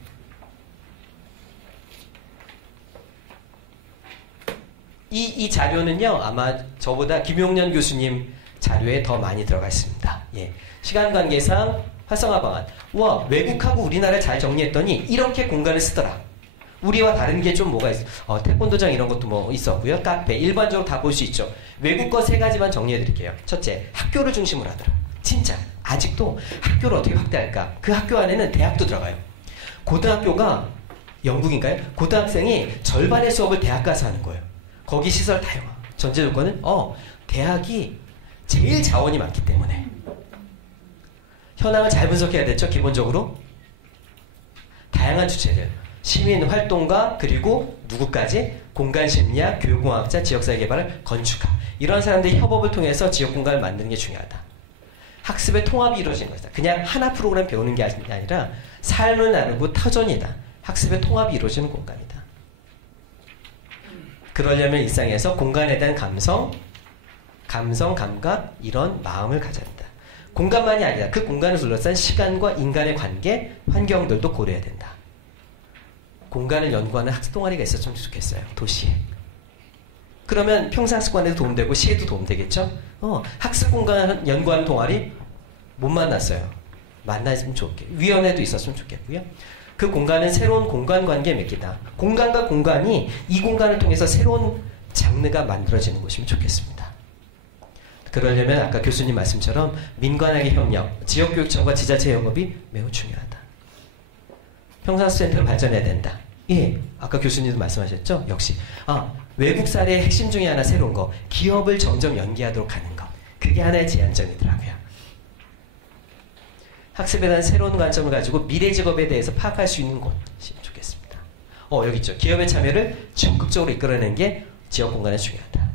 이 자료는요, 아마 저보다 김용년 교수님 자료에 더 많이 들어가 있습니다. 예. 시간 관계상 활성화 방안. 와, 외국하고 우리나라를 잘 정리했더니 이렇게 공간을 쓰더라. 우리와 다른 게 좀 뭐가 있어? 태권도장 이런 것도 뭐 있었고요. 카페, 일반적으로 다 볼 수 있죠. 외국 거 3가지만 정리해 드릴게요. 첫째, 학교를 중심으로 하더라. 진짜, 아직도 학교를 어떻게 확대할까? 그 학교 안에는 대학도 들어가요. 고등학교가, 영국인가요? 고등학생이 절반의 수업을 대학 가서 하는 거예요. 거기 시설 다양화. 전제 조건은, 대학이 제일 자원이 많기 때문에. 현황을 잘 분석해야 됐죠, 기본적으로. 다양한 주체들. 시민 활동가, 그리고 누구까지? 공간심리학, 교육공학자, 지역사회개발, 건축가. 이런 사람들이 협업을 통해서 지역공간을 만드는 게 중요하다. 학습의 통합이 이루어지는 것이다. 그냥 하나 프로그램 배우는 게 아니라 삶을 나누고 터전이다. 학습의 통합이 이루어지는 공간이다. 그러려면 일상에서 공간에 대한 감성, 감각, 이런 마음을 가져야 된다. 공간만이 아니라 그 공간을 둘러싼 시간과 인간의 관계, 환경들도 고려해야 된다. 공간을 연구하는 학습 동아리가 있었으면 좋겠어요. 도시에. 그러면 평상습관에도 도움되고 시에도 도움되겠죠? 학습 공간 연구하는 동아리 못 만났어요. 만나면 좋겠고 위원회도 있었으면 좋겠고요. 그 공간은 새로운 공간 관계에 맺기다. 공간과 공간이 이 공간을 통해서 새로운 장르가 만들어지는 것이면 좋겠습니다. 그러려면 아까 교수님 말씀처럼 민관학의 협력, 지역교육청과 지자체 협업이 매우 중요하다. 평산센터를 발전해야 된다. 예, 아까 교수님도 말씀하셨죠? 역시 외국 사례의 핵심 중에 하나 새로운 거, 기업을 점점 연계하도록 하는 거. 그게 하나의 제안점이더라고요. 학습에 대한 새로운 관점을 가지고 미래 직업에 대해서 파악할 수 있는 곳이 좋겠습니다. 여기 있죠. 기업의 참여를 적극적으로 이끌어내는 게 지역 공간에 중요하다.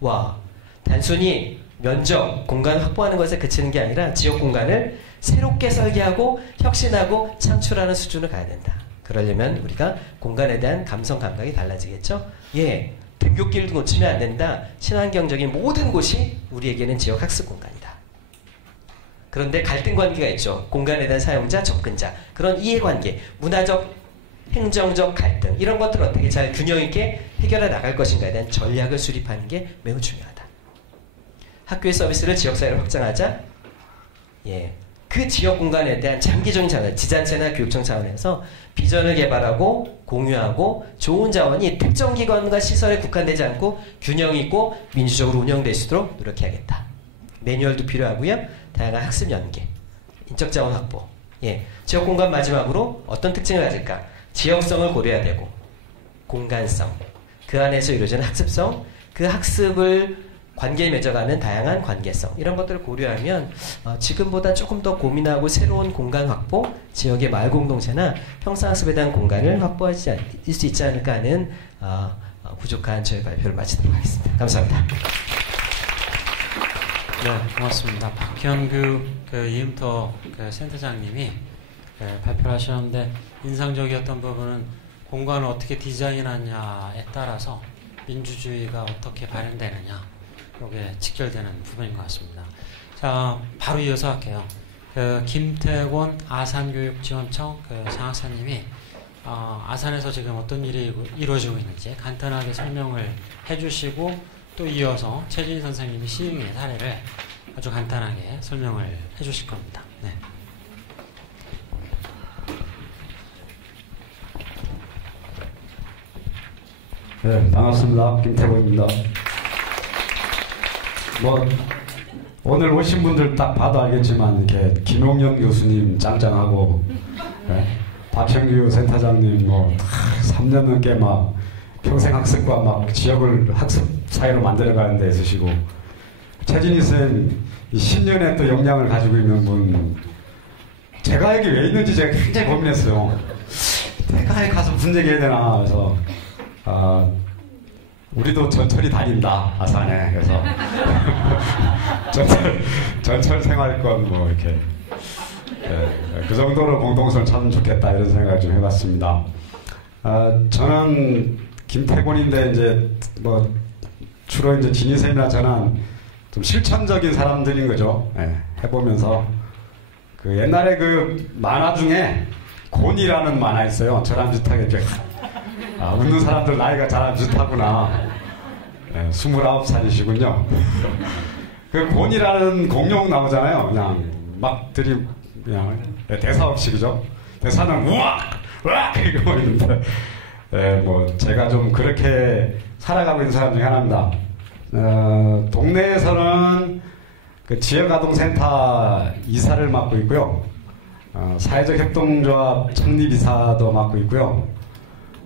와, 단순히 면적, 공간 확보하는 것에 그치는 게 아니라 지역 공간을 새롭게 설계하고 혁신하고 창출하는 수준을 가야 된다. 그러려면 우리가 공간에 대한 감성 감각이 달라지겠죠? 예, 등굣길도 놓치면 안 된다. 친환경적인 모든 곳이 우리에게는 지역 학습 공간이다. 그런데 갈등 관계가 있죠. 공간에 대한 사용자, 접근자. 그런 이해관계, 문화적, 행정적 갈등 이런 것들을 어떻게 잘 균형 있게 해결해 나갈 것인가에 대한 전략을 수립하는 게 매우 중요하다. 학교의 서비스를 지역사회로 확장하자. 예, 그 지역 공간에 대한 장기적인 자원, 지자체나 교육청 차원에서 비전을 개발하고 공유하고 좋은 자원이 특정 기관과 시설에 국한되지 않고 균형 있고 민주적으로 운영될 수 있도록 노력해야겠다. 매뉴얼도 필요하고요. 다양한 학습 연계, 인적 자원 확보. 예, 지역 공간 마지막으로 어떤 특징을 가질까? 지역성을 고려해야 되고 공간성, 그 안에서 이루어지는 학습성, 그 학습을 관계에 맺어가는 다양한 관계성 이런 것들을 고려하면 지금보다 조금 더 고민하고 새로운 공간 확보, 지역의 마을 공동체나 평상학습에 대한 공간을 확보할 수 있지 않을까 하는 부족한 저희 발표를 마치도록 하겠습니다. 감사합니다. 네, 고맙습니다. 박현규 이음터 센터장님이 발표를 하셨는데 인상적이었던 부분은 공간을 어떻게 디자인하냐에 따라서 민주주의가 어떻게 발현되느냐 이게 직결되는 부분인 것 같습니다. 자, 바로 이어서 할게요. 김태곤 아산교육지원청 장학사님이 아산에서 지금 어떤 일이 이루어지고 있는지 간단하게 설명을 해주시고 또 이어서 최진희 선생님이 시흥의 사례를 아주 간단하게 설명을 해주실 겁니다. 네. 네, 반갑습니다. 김태곤입니다. 오늘 오신 분들 딱 봐도 알겠지만 이렇게 김용년 교수님 짱짱하고 박현규 센터장님 3년 넘게 막 평생 학습과 막 지역을 학습 사회로 만들어가는 데 있으시고, 최진희 쌤 10년의 또 역량을 가지고 있는 분, 제가 여기 왜 있는지 제가 굉장히 고민했어요. 내가 여기 가서 무슨 얘기 해야 되나. 그래서 우리도 전철이 다닌다, 아산에. 그래서 전철 생활권 뭐 이렇게 그 정도로 공동성을 찾으면 좋겠다, 이런 생각을 좀 해봤습니다. 저는 김태곤인데 이제 뭐 주로 이제 진희쌤이나 저는 좀 실천적인 사람들인 거죠. 해보면서 그 옛날에 그 만화 중에 곤이라는 만화 있어요. 저랑 비슷하게 이렇게 웃는 사람들 나이가 저랑 비슷하구나. 29살이시군요. 그 곤이라는 공룡 나오잖아요. 그냥 막 그냥 대사 없이, 그죠? 대사는 우악! 우악! 이거 있는데, 뭐 제가 좀 그렇게 살아가고 있는 사람 중에 하나입니다. 동네에서는 그 지역아동센터 이사를 맡고 있고요. 사회적 협동조합 창립이사도 맡고 있고요.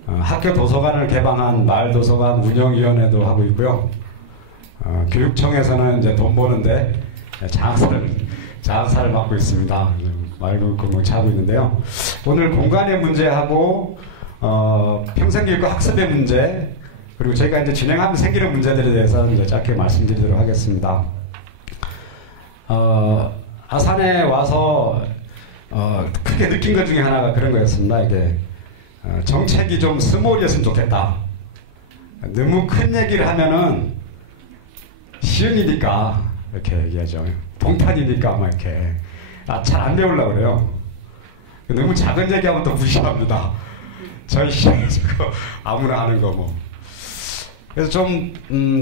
학교 도서관을 개방한 마을도서관 운영위원회도 하고 있고요. 교육청에서는 이제 돈 버는데 장학사를 맡고 있습니다. 말고문체 하고 있는데요. 오늘 공간의 문제하고 평생교육과 학습의 문제, 그리고 저희가 이제 진행하면 생기는 문제들에 대해서 이제 짧게 말씀드리도록 하겠습니다. 아산에 와서 크게 느낀 것 중에 하나가 그런 거였습니다. 이게 정책이 좀 스몰이었으면 좋겠다. 너무 큰 얘기를 하면은 시흥이니까 이렇게 얘기하죠. 동탄이니까 막 이렇게 잘 안 배우려고 그래요. 너무 작은 얘기하면 또 무시합니다. 저희 시흥에서 아무나 하는 거 뭐. 그래서 좀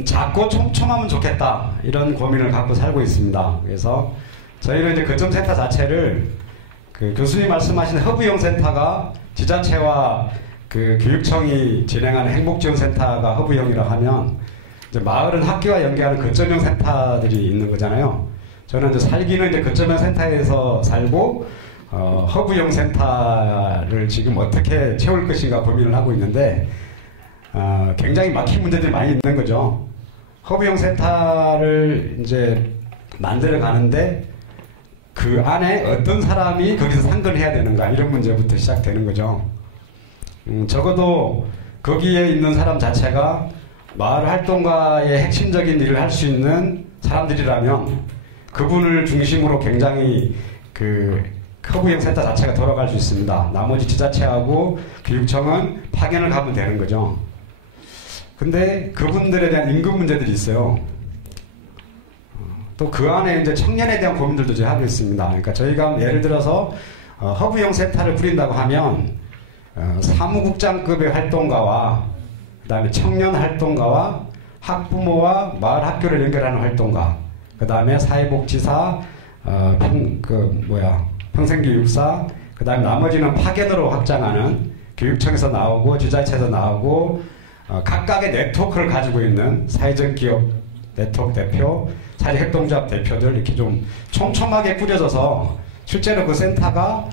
작고 촘촘하면 좋겠다, 이런 고민을 갖고 살고 있습니다. 그래서 저희는 이제 거점센터 자체를 그 교수님 말씀하신 허브형 센터가 지자체와 그 교육청이 진행하는 행복지원센터가 허브형이라고 하면, 이제 마을은 학교와 연계하는 거점형 센터들이 있는 거잖아요. 저는 이제 살기는 이제 거점형 센터에서 살고 허브형 센터를 지금 어떻게 채울 것인가 고민을 하고 있는데, 굉장히 막힌 문제들이 많이 있는 거죠. 허브형 센터를 이제 만들어 가는데 그 안에 어떤 사람이 거기서 상근해야 되는가, 이런 문제부터 시작되는 거죠. 적어도 거기에 있는 사람 자체가 마을 활동가의 핵심적인 일을 할 수 있는 사람들이라면 그분을 중심으로 굉장히 그 허브형 센터 자체가 돌아갈 수 있습니다. 나머지 지자체하고 교육청은 파견을 가면 되는 거죠. 근데 그분들에 대한 임금 문제들이 있어요. 또 그 안에 이제 청년에 대한 고민들도 제가 하고 있습니다. 그러니까 저희가 예를 들어서 허브형 센터를 꾸린다고 하면 사무국장급의 활동가와 그 다음에 청년 활동가와 학부모와 마을 학교를 연결하는 활동가, 그 다음에 사회복지사, 평생교육사, 그 다음에 나머지는 파견으로 확장하는 교육청에서 나오고 지자체에서 나오고 각각의 네트워크를 가지고 있는 사회적 기업 네트워크 대표, 사회협동조합 대표들, 이렇게 좀 촘촘하게 꾸려져서 실제로 그 센터가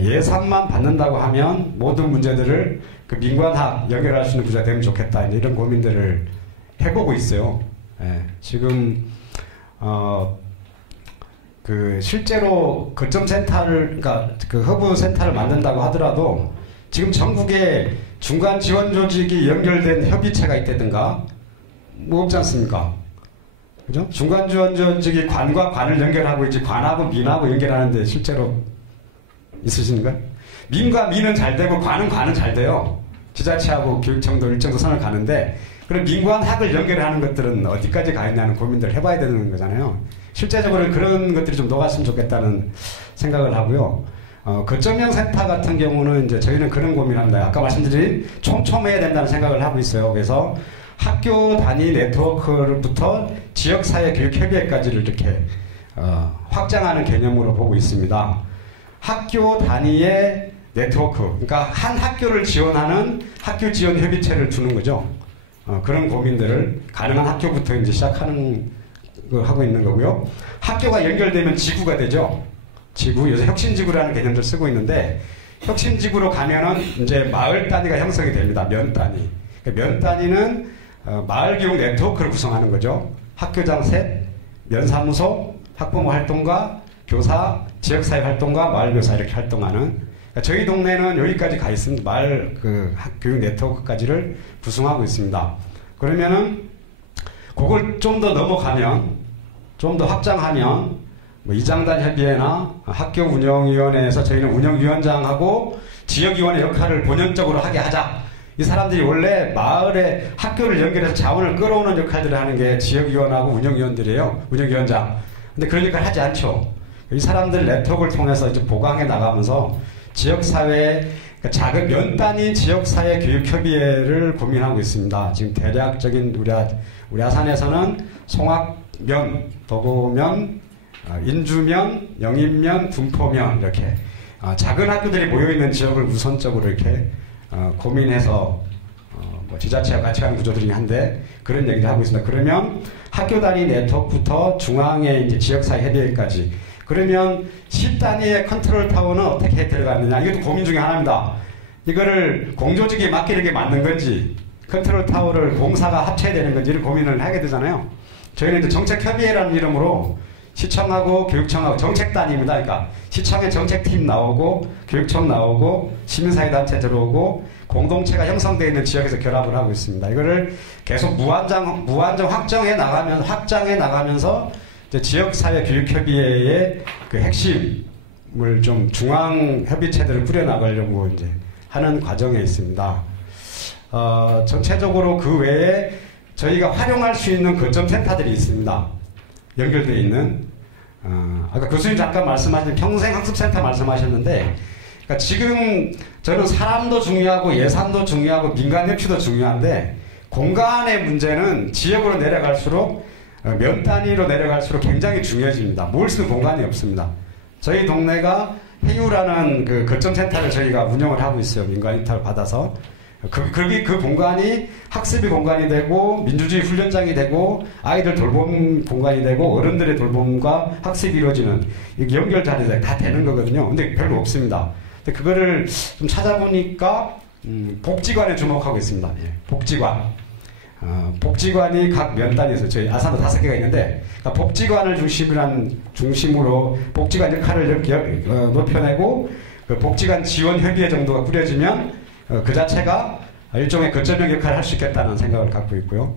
예산만 받는다고 하면 모든 문제들을 그 민관학 연결할 수 있는 구조가 되면 좋겠다, 이런 고민들을 해보고 있어요. 지금 그 실제로 거점 센터를, 그러니까 그 허브 센터를 만든다고 하더라도 지금 전국에 중간 지원 조직이 연결된 협의체가 있다든가 뭐 없지 않습니까? 그죠? 중간 지원 조직이 관과 관을 연결하고 있지, 관하고 민하고 연결하는데 실제로 있으신가? 민과 민은 잘 되고 관은 잘 돼요. 지자체하고 교육청도 일정 선을 가는데, 그럼 민관 학을 연결하는 것들은 어디까지 가 있냐는 고민들을 해봐야 되는 거잖아요. 실제적으로 그런 것들이 좀 녹았으면 좋겠다는 생각을 하고요. 거점형 센터 같은 경우는 이제 저희는 그런 고민합니다. 아까 말씀드린 촘촘해야 된다는 생각을 하고 있어요. 그래서 학교 단위 네트워크부터 지역사회 교육협의회까지를 이렇게 확장하는 개념으로 보고 있습니다. 학교 단위의 네트워크, 그러니까 한 학교를 지원하는 학교 지원 협의체를 두는 거죠. 그런 고민들을 가능한 학교부터 이제 시작하는 걸 하고 있는 거고요. 학교가 연결되면 지구가 되죠. 지구, 요새 혁신지구라는 개념을 쓰고 있는데, 혁신지구로 가면은 이제 마을 단위가 형성이 됩니다. 면 단위. 그러니까 면 단위는 마을 교육 네트워크를 구성하는 거죠. 학교장 셋, 면사무소, 학부모 활동가, 교사, 지역사회 활동가, 마을교사 이렇게 활동하는. 그러니까 저희 동네는 여기까지 가 있습니다. 마을 교육 네트워크까지를 구성하고 있습니다. 그러면은 그걸 좀 더 넘어가면, 좀 더 확장하면 뭐 이장단 협의회나 학교 운영위원회에서 저희는 운영위원장하고 지역위원회 역할을 본연적으로 하게 하자. 이 사람들이 원래 마을에 학교를 연결해서 자원을 끌어오는 역할들을 하는 게 지역위원하고 운영위원들이에요. 운영위원장. 근데 그런 역할을 하지 않죠. 이 사람들 네트워크를 통해서 이제 보강해 나가면서 지역사회, 그러니까 작은 면 단위 지역사회 교육협의회를 고민하고 있습니다. 지금 대략적인 우리 아산에서는 송악면, 도고면, 인주면, 영인면, 분포면 이렇게 작은 학교들이 모여있는 지역을 우선적으로 이렇게 고민해서 뭐 지자체와 같이 하는 구조들이 한데 그런 얘기를 하고 있습니다. 그러면 학교 단위 네트워크부터 중앙의 이제 지역사회 협의회까지 그러면 10단위의 컨트롤 타워는 어떻게 들어가느냐 이것도 고민 중에 하나입니다. 이거를 공조직에 맡기는 게 맞는 건지 컨트롤 타워를 공사가 합쳐야 되는 건지 이런 고민을 하게 되잖아요. 저희는 이제 정책협의회라는 이름으로 시청하고 교육청하고 정책단입니다. 그러니까 시청에 정책팀 나오고 교육청 나오고 시민사회단체 들어오고 공동체가 형성되어 있는 지역에서 결합을 하고 있습니다. 이거를 계속 무한정 확장해 나가면서 이제 지역사회 교육협의회의 그 핵심을 좀 중앙협의체들을 꾸려나가려고 이제 하는 과정에 있습니다. 전체적으로 그 외에 저희가 활용할 수 있는 거점센터들이 있습니다. 연결되어 있는 아까 교수님 잠깐 말씀하신 평생학습센터 말씀하셨는데 그러니까 지금 저는 사람도 중요하고 예산도 중요하고 민간 협치도 중요한데 공간의 문제는 지역으로 내려갈수록 면 단위로 내려갈수록 굉장히 중요해집니다. 뭘 쓰는 공간이 없습니다. 저희 동네가 해유라는 그 거점센터를 저희가 운영을 하고 있어요. 민간 입찰을 받아서 그 공간이 학습의 공간이 되고 민주주의 훈련장이 되고 아이들 돌봄 공간이 되고 어른들의 돌봄과 학습이 이루어지는 연결 자리가 다 되는 거거든요. 근데 별로 없습니다. 근데 그거를 좀 찾아보니까 복지관에 주목하고 있습니다. 예, 복지관. 복지관이 각 면단위에서 저희 아산도 5개가 있는데 그러니까 복지관을 중심으로 복지관 역할을 높여내고 그 복지관 지원 협의회 정도가 꾸려지면 그 자체가 일종의 거점형 역할을 할 수 있겠다는 생각을 갖고 있고요.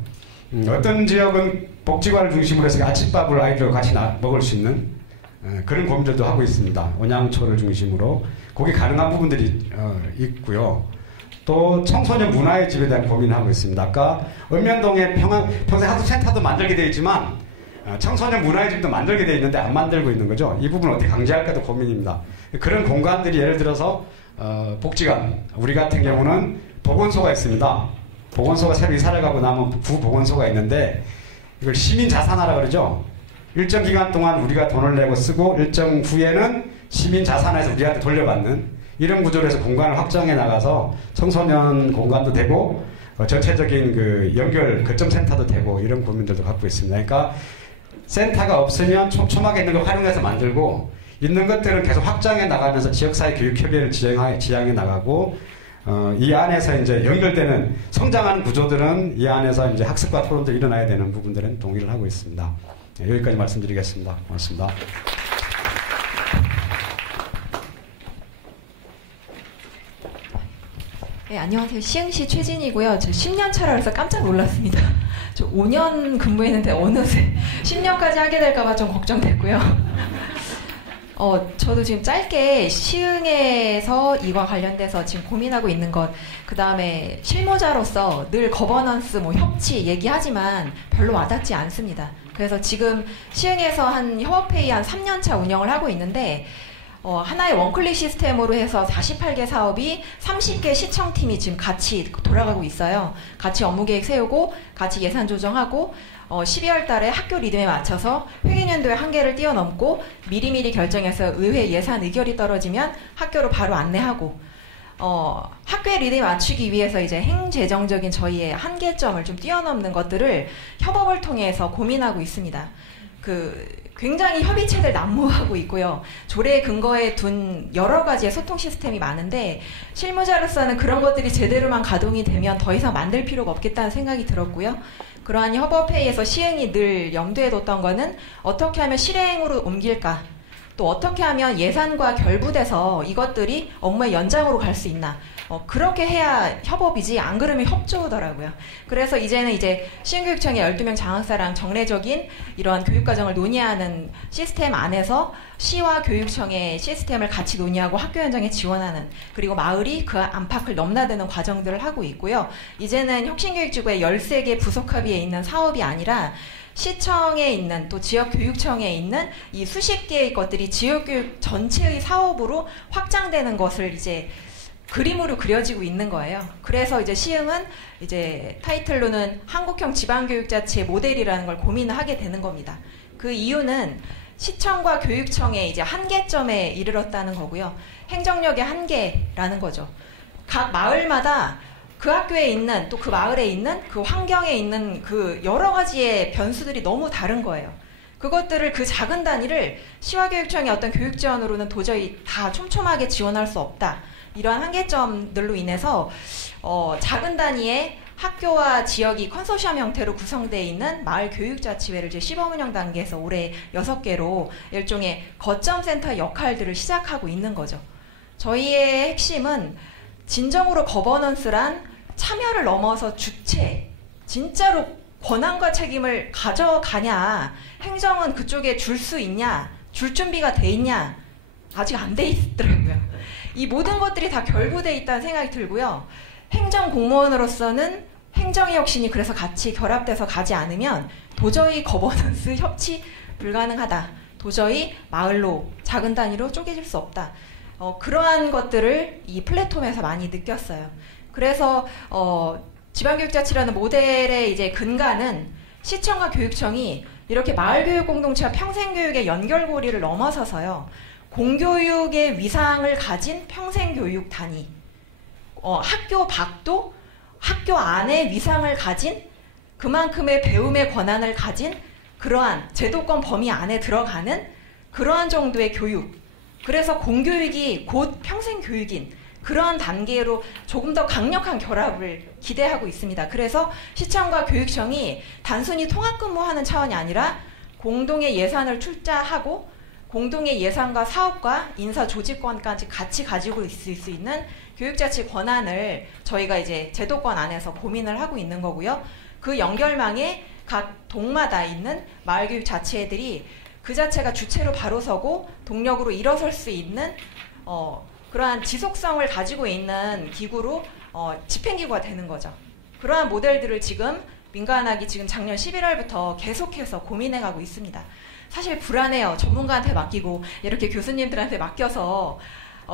어떤 지역은 복지관을 중심으로 해서 아침밥을 아이들과 같이 먹을 수 있는 그런 고민들도 하고 있습니다. 온양초를 중심으로 그게 가능한 부분들이 있고요. 또 청소년 문화의 집에 대한 고민을 하고 있습니다. 아까 읍면동에 평생학습센터도 만들게 되어 있지만 청소년 문화의 집도 만들게 되어 있는데 안 만들고 있는 거죠. 이 부분을 어떻게 강제할까도 고민입니다. 그런 공간들이 예를 들어서 복지관, 우리 같은 경우는 보건소가 있습니다. 보건소가 새로 이사를 가고 나면 구보건소가 있는데 이걸 시민자산화라 그러죠. 일정 기간 동안 우리가 돈을 내고 쓰고 일정 후에는 시민자산화에서 우리한테 돌려받는 이런 구조로 해서 공간을 확장해 나가서 청소년 공간도 되고 전체적인 그 연결 거점센터도 되고 이런 고민들도 갖고 있습니다. 그러니까 센터가 없으면 촘촘하게 있는 걸 활용해서 만들고 있는 것들은 계속 확장해 나가면서 지역사회 교육협의회를 지향해 나가고 이 안에서 이제 연결되는 성장하는 구조들은 이 안에서 이제 학습과 토론도 일어나야 되는 부분들은 동의를 하고 있습니다. 네, 여기까지 말씀드리겠습니다. 고맙습니다. 네, 안녕하세요. 시흥시 최진이고요. 저 10년 차라 그래서 깜짝 놀랐습니다. 저 5년 근무했는데 어느새 10년까지 하게 될까봐 좀 걱정됐고요. 저도 지금 짧게 시흥에서 이와 관련돼서 지금 고민하고 있는 것, 그 다음에 실무자로서 늘 거버넌스, 협치 얘기하지만 별로 와닿지 않습니다. 그래서 지금 시흥에서 한 협업회의 한 3년차 운영을 하고 있는데, 하나의 원클릭 시스템으로 해서 48개 사업이 30개 시청팀이 지금 같이 돌아가고 있어요. 같이 업무 계획 세우고, 같이 예산 조정하고, 12월 달에 학교 리듬에 맞춰서 회계연도의 한계를 뛰어넘고 미리미리 결정해서 의회 예산 의결이 떨어지면 학교로 바로 안내하고 학교의 리듬에 맞추기 위해서 이제 행재정적인 저희의 한계점을 좀 뛰어넘는 것들을 협업을 통해서 고민하고 있습니다. 굉장히 협의체들 난무하고 있고요. 조례 근거에 둔 여러 가지의 소통 시스템이 많은데 실무자로서는 그런 것들이 제대로만 가동이 되면 더 이상 만들 필요가 없겠다는 생각이 들었고요. 그러한 협업회의에서 시흥이 늘 염두에 뒀던 거는 어떻게 하면 실행으로 옮길까, 또 어떻게 하면 예산과 결부돼서 이것들이 업무의 연장으로 갈 수 있나, 그렇게 해야 협업이지 안 그러면 협조더라고요. 그래서 이제는 이제 시흥교육청의 12명 장학사랑 정례적인 이러한 교육과정을 논의하는 시스템 안에서 시와 교육청의 시스템을 같이 논의하고 학교 현장에 지원하는, 그리고 마을이 그 안팎을 넘나드는 과정들을 하고 있고요. 이제는 혁신교육지구의 13개 부속합의에 있는 사업이 아니라 시청에 있는, 또 지역교육청에 있는 이 수십 개의 것들이 지역교육 전체의 사업으로 확장되는 것을 이제 그림으로 그려지고 있는 거예요. 그래서 이제 시흥은 이제 타이틀로는 한국형 지방교육자치의 모델이라는 걸 고민을 하게 되는 겁니다. 그 이유는 시청과 교육청의 이제 한계점에 이르렀다는 거고요. 행정력의 한계라는 거죠. 각 마을마다 그 학교에 있는, 또 그 마을에 있는, 그 환경에 있는 그 여러 가지의 변수들이 너무 다른 거예요. 그것들을, 그 작은 단위를 시와 교육청의 어떤 교육 지원으로는 도저히 다 촘촘하게 지원할 수 없다. 이러한 한계점들로 인해서 작은 단위의 학교와 지역이 컨소시엄 형태로 구성되어 있는 마을 교육자치회를 이제 시범 운영 단계에서 올해 6개로 일종의 거점센터 역할들을 시작하고 있는 거죠. 저희의 핵심은 진정으로 거버넌스란 참여를 넘어서 주체, 진짜로 권한과 책임을 가져가냐, 행정은 그쪽에 줄 수 있냐, 줄 준비가 돼 있냐, 아직 안 돼 있더라고요. 이 모든 것들이 다 결부돼 있다는 생각이 들고요. 행정 공무원으로서는 행정의 혁신이 그래서 같이 결합돼서 가지 않으면 도저히 거버넌스 협치 불가능하다. 도저히 마을로, 작은 단위로 쪼개질 수 없다. 그러한 것들을 이 플랫폼에서 많이 느꼈어요. 그래서 지방교육자치라는 모델의 이제 근간은 시청과 교육청이 이렇게 마을교육 공동체와 평생교육의 연결고리를 넘어서서요. 공교육의 위상을 가진 평생교육 단위, 학교 밖도 학교 안에 위상을 가진 그만큼의 배움의 권한을 가진 그러한 제도권 범위 안에 들어가는 그러한 정도의 교육, 그래서 공교육이 곧 평생교육인 그러한 단계로 조금 더 강력한 결합을 기대하고 있습니다. 그래서 시청과 교육청이 단순히 통합근무하는 차원이 아니라 공동의 예산을 출자하고 공동의 예산과 사업과 인사 조직권까지 같이 가지고 있을 수 있는 교육자치 권한을 저희가 이제 제도권 안에서 고민을 하고 있는 거고요. 그 연결망에 각 동마다 있는 마을교육 자치회들이 그 자체가 주체로 바로 서고 동력으로 일어설 수 있는 그러한 지속성을 가지고 있는 기구로 집행기구가 되는 거죠. 그러한 모델들을 지금 민간학이 지금 작년 11월부터 계속해서 고민해가고 있습니다. 사실 불안해요. 전문가한테 맡기고 이렇게 교수님들한테 맡겨서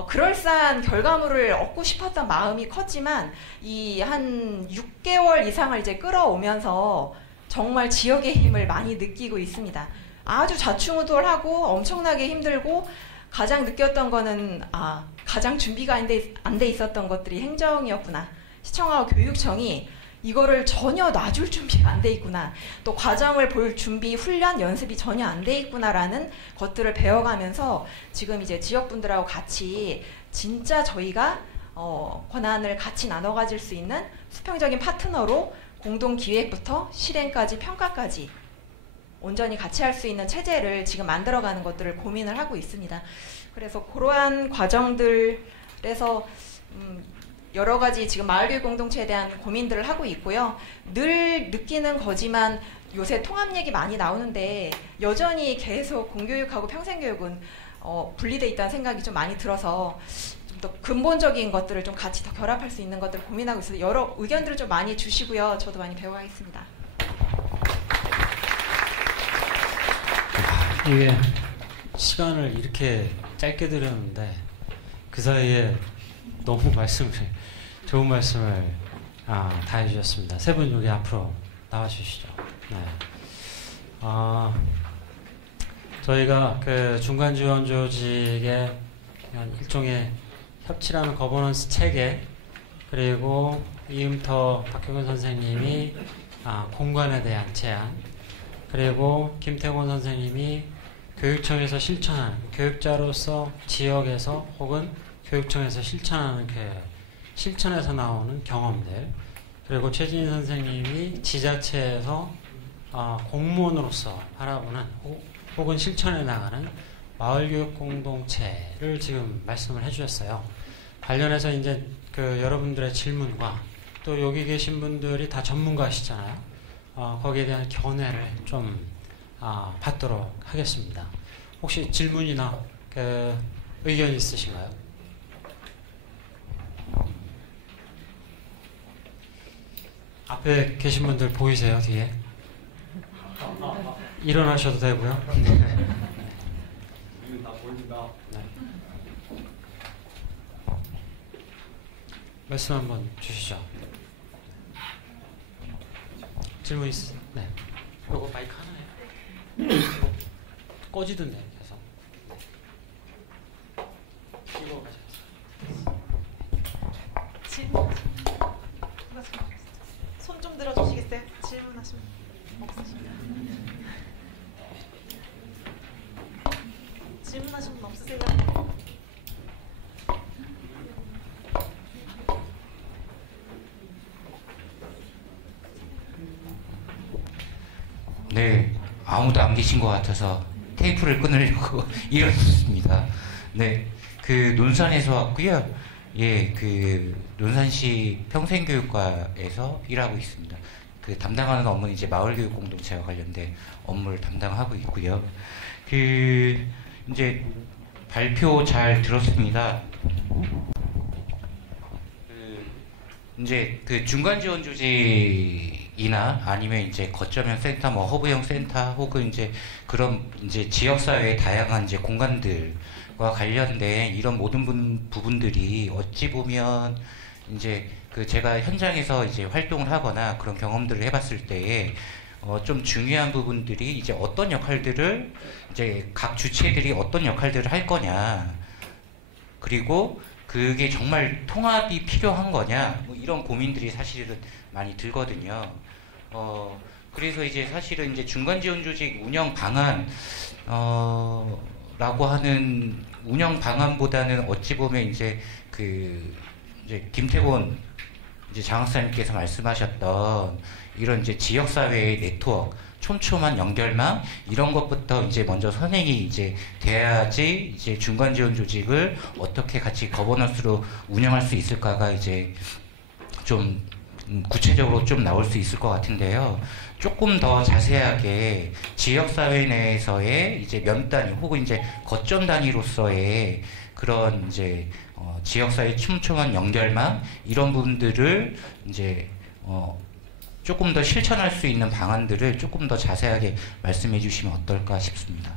그럴싸한 결과물을 얻고 싶었던 마음이 컸지만 이 한 6개월 이상을 이제 끌어오면서 정말 지역의 힘을 많이 느끼고 있습니다. 아주 좌충우돌하고 엄청나게 힘들고 가장 느꼈던 거는 가장 준비가 안 돼 있었던 것들이 행정이었구나. 시청하고 교육청이 이거를 전혀 놔줄 준비가 안 돼 있구나. 또 과정을 볼 준비, 훈련, 연습이 전혀 안 돼 있구나라는 것들을 배워가면서 지금 이제 지역분들하고 같이 진짜 저희가 권한을 같이 나눠 가질 수 있는 수평적인 파트너로 공동 기획부터 실행까지 평가까지 온전히 같이 할 수 있는 체제를 지금 만들어가는 것들을 고민을 하고 있습니다. 그래서 그러한 과정들에서 여러 가지 지금 마을교육 공동체에 대한 고민들을 하고 있고요. 늘 느끼는 거지만 요새 통합 얘기 많이 나오는데 여전히 계속 공교육하고 평생교육은 분리돼 있다는 생각이 좀 많이 들어서 좀 더 근본적인 것들을 좀 같이 더 결합할 수 있는 것들을 고민하고 있어서 여러 의견들을 좀 많이 주시고요. 저도 많이 배워가겠습니다. 이게 시간을 이렇게 짧게 드렸는데 그 사이에 너무 좋은 말씀을 다 해주셨습니다. 세 분 여기 앞으로 나와주시죠. 네. 저희가 그 중간지원 조직의 일종의 협치라는 거버넌스 체계, 그리고 이음터 박형근 선생님이 공간에 대한 제안, 그리고 김태곤 선생님이 교육청에서 실천하는, 교육자로서 지역에서 혹은 교육청에서 실천하는 실천에서 나오는 경험들, 그리고 최진희 선생님이 지자체에서 공무원으로서 바라보는 혹은 실천해 나가는 마을교육 공동체를 지금 말씀을 해주셨어요. 관련해서 이제 여러분들의 질문과 또 여기 계신 분들이 다 전문가시잖아요. 거기에 대한 견해를 좀 받도록 하겠습니다. 혹시 질문이나 의견 있으신가요? 앞에 계신 분들 보이세요? 뒤에? 일어나셔도 되고요. 다 보인다. 네. 말씀 한번 주시죠. 질문 있으세요? 네. 요거 마이크 하나요? 꺼지던데 계속. 이거 손 좀 들어주시겠어요? 질문하시면 없으시면. 질문하신 분 없으세요? 네, 아무도 안 계신 것 같아서 테이프를 끊으려고 일어났습니다. 네, 논산에서 왔고요. 예, 논산시 평생교육과에서 일하고 있습니다. 담당하는 업무는 이제 마을교육 공동체와 관련된 업무를 담당하고 있고요. 이제 발표 잘 들었습니다. 이제 중간 지원 조직이나 아니면 이제 거점형 센터, 뭐 허브형 센터 혹은 이제 그런 이제 지역사회의 다양한 이제 공간들과 관련된 이런 모든 부분들이 어찌 보면 이제 제가 현장에서 이제 활동을 하거나 그런 경험들을 해봤을 때에 좀 중요한 부분들이 이제 어떤 역할들을 이제 각 주체들이 어떤 역할들을 할 거냐, 그리고 그게 정말 통합이 필요한 거냐, 뭐 이런 고민들이 사실은 많이 들거든요. 그래서 이제 사실은 이제 중간 지원 조직 운영 방안 라고 하는 운영 방안보다는 어찌 보면 이제 이제 김태곤 이제 장학사님께서 말씀하셨던 이런 이제 지역사회의 네트워크, 촘촘한 연결망, 이런 것부터 이제 먼저 선행이 이제 돼야지 이제 중간 지원 조직을 어떻게 같이 거버넌스로 운영할 수 있을까가 이제 좀 구체적으로 좀 나올 수 있을 것 같은데요. 조금 더 자세하게 지역사회 내에서의 이제 면 단위 혹은 이제 거점 단위로서의 그런 이제 지역사회 촘촘한 연결망, 이런 부분들을 이제 조금 더 실천할 수 있는 방안들을 조금 더 자세하게 말씀해 주시면 어떨까 싶습니다.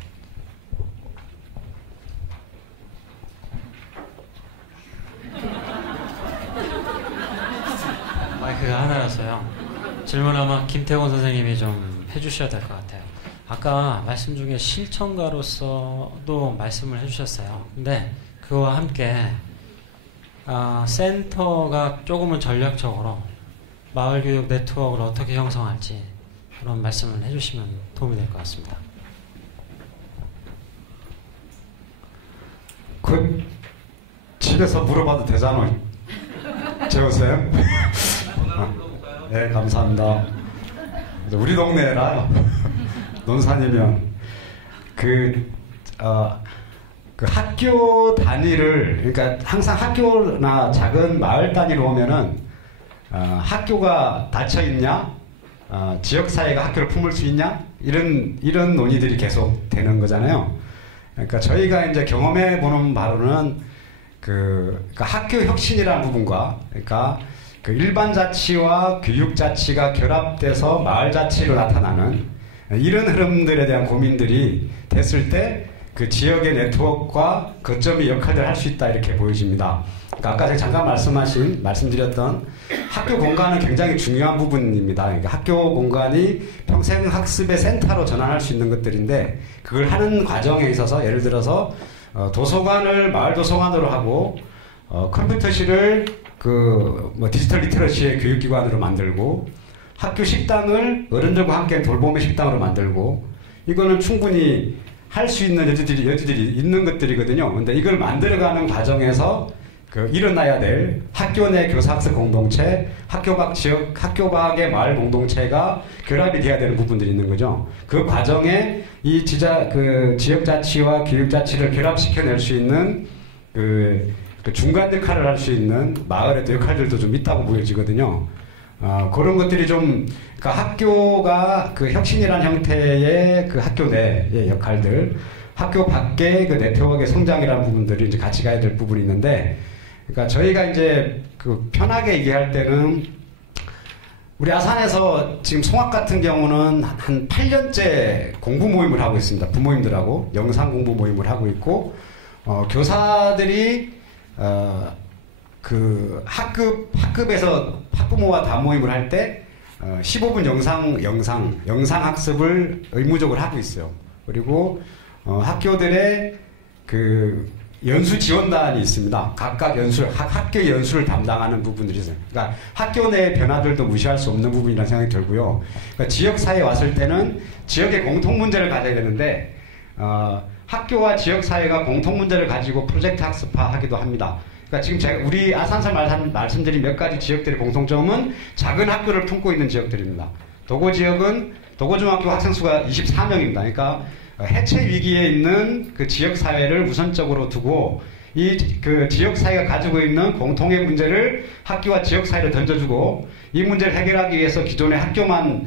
마이크가 하나라서요. 질문 아마 김태곤 선생님이 좀 해주셔야 될 것 같아요. 아까 말씀 중에 실천가로서도 말씀을 해주셨어요. 근데 그와 함께 센터가 조금은 전략적으로 마을교육 네트워크를 어떻게 형성할지 그런 말씀을 해주시면 도움이 될 것 같습니다. 집에서 물어봐도 되잖아요. 재우세요? 네, 감사합니다. 우리 동네라 논산이면 학교 단위를, 그러니까 항상 학교나 작은 마을 단위로 오면은 학교가 닫혀 있냐, 지역사회가 학교를 품을 수 있냐, 이런 논의들이 계속 되는 거잖아요. 그러니까 저희가 이제 경험해 보는 바로는 그러니까 학교 혁신이라는 부분과, 그러니까 일반 자치와 교육 자치가 결합돼서 마을 자치로 나타나는 이런 흐름들에 대한 고민들이 됐을 때 그 지역의 네트워크와 거점이 역할을 할 수 있다, 이렇게 보여집니다. 그러니까 아까 제가 잠깐 말씀드렸던 학교 공간은 굉장히 중요한 부분입니다. 그러니까 학교 공간이 평생 학습의 센터로 전환할 수 있는 것들인데, 그걸 하는 과정에 있어서 예를 들어서 도서관을 마을 도서관으로 하고 컴퓨터실을 디지털 리터러시의 교육기관으로 만들고, 학교 식당을 어른들과 함께 돌봄의 식당으로 만들고, 이거는 충분히 할 수 있는 여지들이 있는 것들이거든요. 근데 이걸 만들어가는 과정에서 일어나야 될 학교 내 교사학습 공동체, 학교 밖 지역, 학교 밖의 마을 공동체가 결합이 돼야 되는 부분들이 있는 거죠. 그 과정에 이 지역자치와 교육자치를 결합시켜낼 수 있는 그 중간 역할을 할 수 있는 마을의 또 역할들도 좀 있다고 보여지거든요. 그런 것들이 좀, 그러니까 학교가 그 혁신이라는 형태의 그 학교 내의 역할들, 학교 밖의 그 네트워크의 성장이라는 부분들이 이제 같이 가야 될 부분이 있는데, 그러니까 저희가 이제 그 편하게 얘기할 때는 우리 아산에서 지금 송악 같은 경우는 한 8년째 공부 모임을 하고 있습니다. 부모님들하고 영상 공부 모임을 하고 있고, 교사들이 그 학급에서 학부모와 담모임을 할 때 15분 영상 학습을 의무적으로 하고 있어요. 그리고 학교들의 그 연수 지원단이 있습니다. 각각 학교 연수를 담당하는 부분들이 있어요. 그러니까 학교 내 변화들도 무시할 수 없는 부분이라는 생각이 들고요. 그러니까 지역사회에 왔을 때는 지역의 공통 문제를 가져야 되는데, 학교와 지역사회가 공통 문제를 가지고 프로젝트 학습화하기도 합니다. 그러니까 지금 우리 아산서 말씀드린 몇 가지 지역들의 공통점은 작은 학교를 품고 있는 지역들입니다. 도고 지역은 도고중학교 학생 수가 24명입니다. 그러니까 해체 위기에 있는 그 지역사회를 우선적으로 두고 그 지역사회가 가지고 있는 공통의 문제를 학교와 지역사회를 던져주고, 이 문제를 해결하기 위해서 기존의 학교만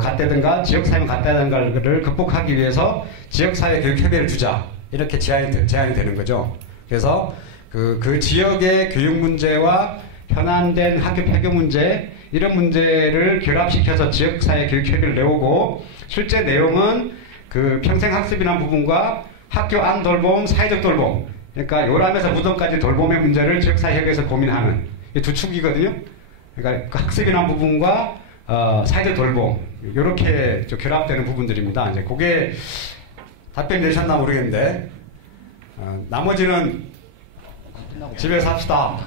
갔다든가 지역사회만 갔다든가를 극복하기 위해서 지역사회 교육협의회를 두자, 이렇게 제안이 되는 거죠. 그래서 그 지역의 교육 문제와 현안된 학교 폐교 문제, 이런 문제를 결합시켜서 지역사회 교육협의를 내오고, 실제 내용은 그 평생학습이라는 부분과 학교 안 돌봄, 사회적 돌봄, 그러니까 요람에서 무덤까지 돌봄의 문제를 지역사회협의회에서 고민하는 이 두 축이거든요. 그러니까 그 학습이라는 부분과 사회적 돌봄, 이렇게 결합되는 부분들입니다. 이제 그게 답변이 되셨나 모르겠는데, 나머지는 집에서 합시다.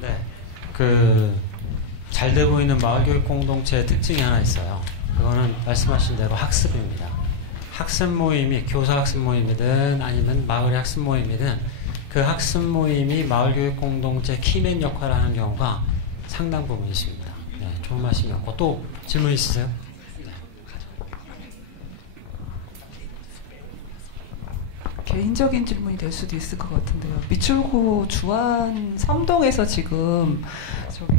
네, 잘 되고 있는 마을교육 공동체의 특징이 하나 있어요. 그거는 말씀하신 대로 학습입니다. 학습 모임이 교사 학습 모임이든 아니면 마을의 학습 모임이든 그 학습 모임이 마을교육 공동체 키맨 역할을 하는 경우가 상당 부분 있습니다. 네, 좋은 말씀이었고, 또 질문 있으세요? 개인적인 질문이 될 수도 있을 것 같은데요. 미출구 주안 3동에서 지금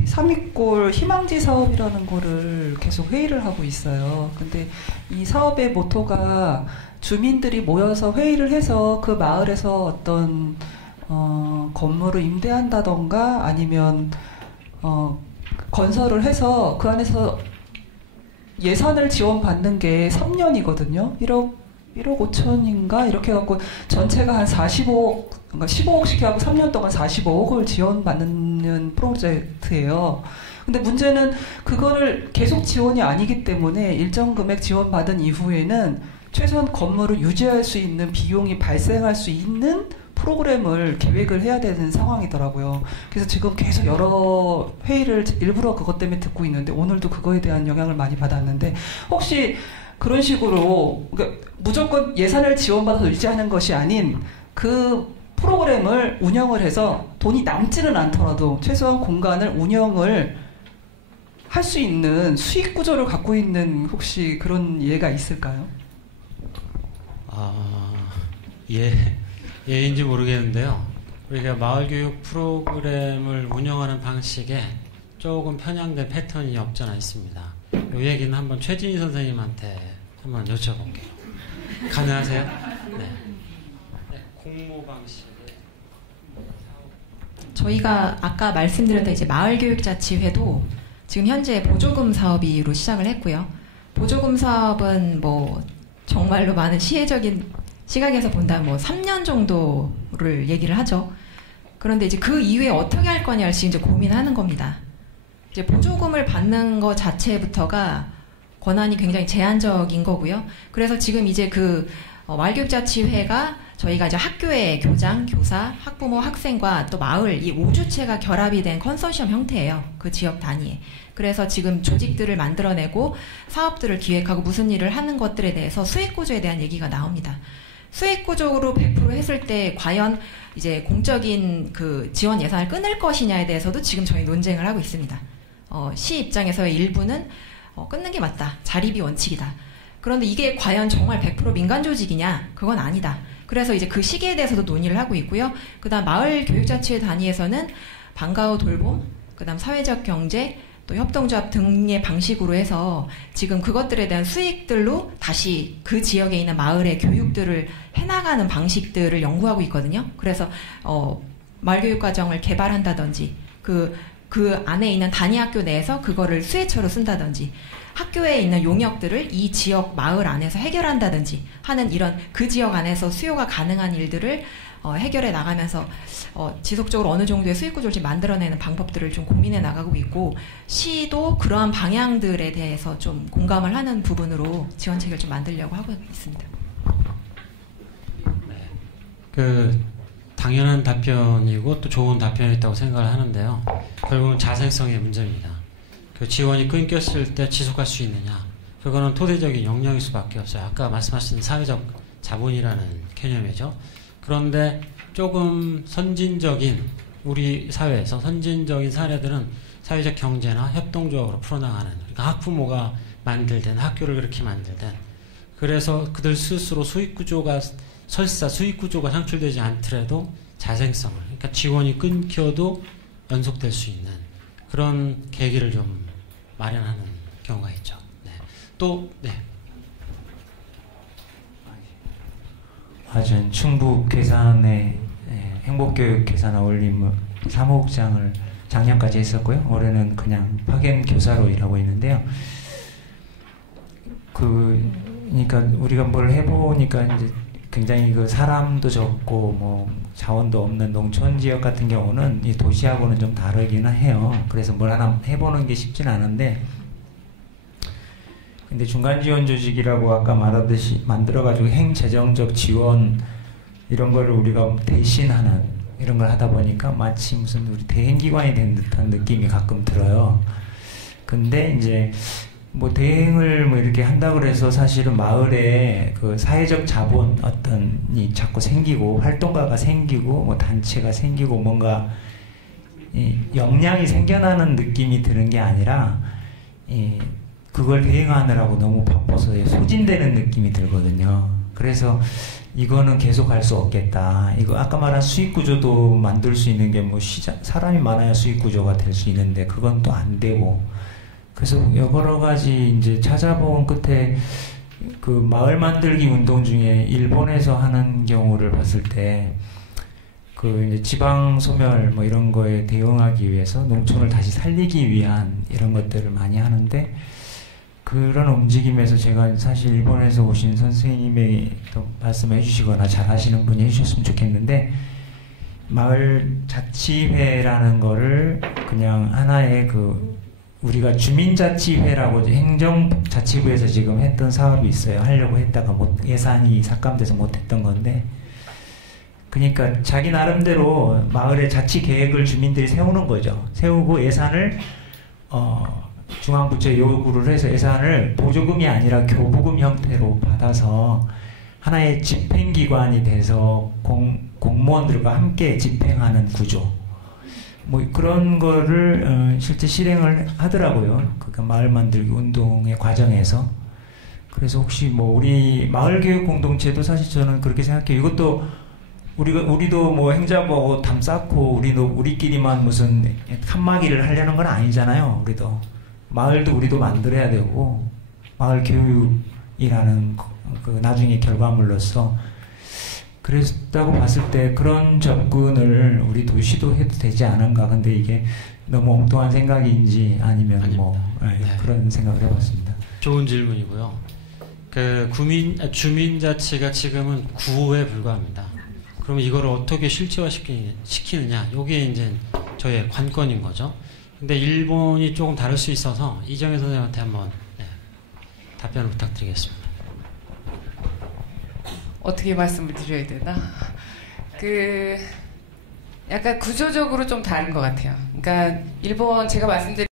삼익골 희망지 사업이라는 거를 계속 회의를 하고 있어요. 근데 이 사업의 모토가 주민들이 모여서 회의를 해서 그 마을에서 어떤 건물을 임대한다던가 아니면 건설을 해서 그 안에서 예산을 지원받는 게 3년이거든요. 1억 5천인가 이렇게 해갖고 전체가 한 45억, 그러니까 15억씩 해갖고 3년 동안 45억을 지원받는 프로젝트예요. 근데 문제는 그거를 계속 지원이 아니기 때문에 일정 금액 지원받은 이후에는 최소한 건물을 유지할 수 있는 비용이 발생할 수 있는 프로그램을 계획을 해야 되는 상황이더라고요. 그래서 지금 계속 여러 회의를 일부러 그것 때문에 듣고 있는데, 오늘도 그거에 대한 영향을 많이 받았는데, 혹시 그런 식으로 그러니까 무조건 예산을 지원받아서 유지하는 것이 아닌 그 프로그램을 운영을 해서 돈이 남지는 않더라도 최소한 공간을 운영을 할 수 있는 수익 구조를 갖고 있는 혹시 그런 예가 있을까요? 예인지 모르겠는데요. 우리가 마을교육 프로그램을 운영하는 방식에 조금 편향된 패턴이 없지 않아 있습니다. 이 얘기는 한번 최진희 선생님한테 한번 여쭤볼게요. 가능하세요? 네. 공모 방식. 저희가 아까 말씀드렸던 이제 마을교육자치회도 지금 현재 보조금 사업으로 시작을 했고요. 보조금 사업은 정말로 많은 시혜적인 시각에서 본다면 3년 정도를 얘기를 하죠. 그런데 이제 그 이후에 어떻게 할 거냐를 지금 이제 고민하는 겁니다. 이제 보조금을 받는 것 자체부터가 권한이 굉장히 제한적인 거고요. 그래서 지금 이제 마을교육자치회가 저희가 이제 학교의 교장, 교사, 학부모, 학생과 또 마을 이 5주체가 결합이 된 컨소시엄 형태예요. 그 지역 단위에. 그래서 지금 조직들을 만들어내고 사업들을 기획하고 무슨 일을 하는 것들에 대해서 수익구조에 대한 얘기가 나옵니다. 수익구조로 100% 했을 때 과연 이제 공적인 그 지원 예산을 끊을 것이냐에 대해서도 지금 저희 논쟁을 하고 있습니다. 시 입장에서의 일부는 끊는 게 맞다. 자립이 원칙이다. 그런데 이게 과연 정말 100% 민간 조직이냐? 그건 아니다. 그래서 이제 그 시기에 대해서도 논의를 하고 있고요. 그다음 마을 교육자치 단위에서는 방과 후 돌봄, 그다음 사회적 경제, 또 협동조합 등의 방식으로 해서 지금 그것들에 대한 수익들로 다시 그 지역에 있는 마을의 교육들을 해나가는 방식들을 연구하고 있거든요. 그래서 마을교육과정을 개발한다든지 그 안에 있는 단위학교 내에서 그거를 수혜처로 쓴다든지 학교에 있는 용역들을 이 지역 마을 안에서 해결한다든지 하는 이런 그 지역 안에서 수요가 가능한 일들을 해결해 나가면서 지속적으로 어느 정도의 수익 구조를 좀 만들어내는 방법들을 좀 고민해 나가고 있고 시도 그러한 방향들에 대해서 좀 공감을 하는 부분으로 지원책을 좀 만들려고 하고 있습니다. 네. 그 당연한 답변이고 또 좋은 답변이었다고 생각을 하는데요. 결국은 자생성의 문제입니다. 그 지원이 끊겼을 때 지속할 수 있느냐. 그거는 토대적인 역량일 수밖에 없어요. 아까 말씀하신 사회적 자본이라는 개념이죠. 그런데 조금 선진적인 우리 사회에서 선진적인 사례들은 사회적 경제나 협동조합으로 풀어나가는 그러니까 학부모가 만들든 학교를 그렇게 만들든 그래서 그들 스스로 수익구조가 설사 수익구조가 창출되지 않더라도 자생성을 그러니까 지원이 끊겨도 연속될 수 있는 그런 계기를 좀 마련하는 경우가 있죠. 네. 또 네. 전 충북 괴산의 행복교육 괴산 어울림 사무국장을 작년까지 했었고요. 올해는 그냥 파견 교사로 일하고 있는데요. 그러니까 우리가 뭘 해보니까 이제 굉장히 그 사람도 적고 뭐 자원도 없는 농촌 지역 같은 경우는 이 도시하고는 좀 다르기는 해요. 그래서 뭘 하나 해보는 게 쉽진 않은데 근데 중간 지원 조직이라고 아까 말하듯이 만들어가지고 행재정적 지원 이런 거를 우리가 대신하는 이런 걸 하다 보니까 마치 무슨 우리 대행기관이 된 듯한 느낌이 가끔 들어요. 근데 이제 뭐 대행을 뭐 이렇게 한다고 해서 사실은 마을에 그 사회적 자본 어떤이 자꾸 생기고 활동가가 생기고 뭐 단체가 생기고 뭔가 이 역량이 생겨나는 느낌이 드는 게 아니라 그걸 대행하느라고 너무 바빠서 소진되는 느낌이 들거든요. 그래서 이거는 계속 할 수 없겠다. 이거 아까 말한 수익 구조도 만들 수 있는 게 뭐 사람이 많아야 수익 구조가 될 수 있는데 그건 또 안 되고. 그래서 여러 가지 이제 찾아본 끝에 그 마을 만들기 운동 중에 일본에서 하는 경우를 봤을 때 그 이제 지방 소멸 뭐 이런 거에 대응하기 위해서 농촌을 다시 살리기 위한 이런 것들을 많이 하는데 그런 움직임에서 제가 사실 일본에서 오신 선생님이 또 말씀해 주시거나 잘 하시는 분이 해주셨으면 좋겠는데 마을 자치회라는 거를 그냥 하나의 그 우리가 주민자치회라고 행정자치부에서 지금 했던 사업이 있어요. 하려고 했다가 예산이 삭감돼서 못했던 건데 그러니까 자기 나름대로 마을의 자치 계획을 주민들이 세우는 거죠. 세우고 예산을 중앙부처에 요구를 해서 예산을 보조금이 아니라 교부금 형태로 받아서 하나의 집행기관이 돼서 공무원들과 함께 집행하는 구조 뭐 그런 거를 실제 실행을 하더라고요. 그러니까 마을 만들기 운동의 과정에서. 그래서 혹시 뭐 우리 마을교육 공동체도 사실 저는 그렇게 생각해요. 이것도 우리도 뭐 행자부하고 담 쌓고 우리끼리만 무슨 칸막이를 하려는 건 아니잖아요. 우리도 마을도 우리도 만들어야 되고 마을 교육이라는 그 나중에 결과물로서 그랬다고 봤을 때 그런 접근을 우리 도시도 해도 되지 않은가. 근데 이게 너무 엉뚱한 생각인지 아니면 아닙니다. 뭐 네. 그런 생각을 해봤습니다. 좋은 질문이고요. 그 주민자치가 지금은 구호에 불과합니다. 그러면 이거를 어떻게 실체화시키느냐, 이게 이제 저의 관건인 거죠. 근데 일본이 조금 다를 수 있어서 이정혜 선생님한테 한번 답변을 부탁드리겠습니다. 어떻게 말씀을 드려야 되나? 약간 구조적으로 좀 다른 것 같아요. 그러니까 일본 제가 말씀드린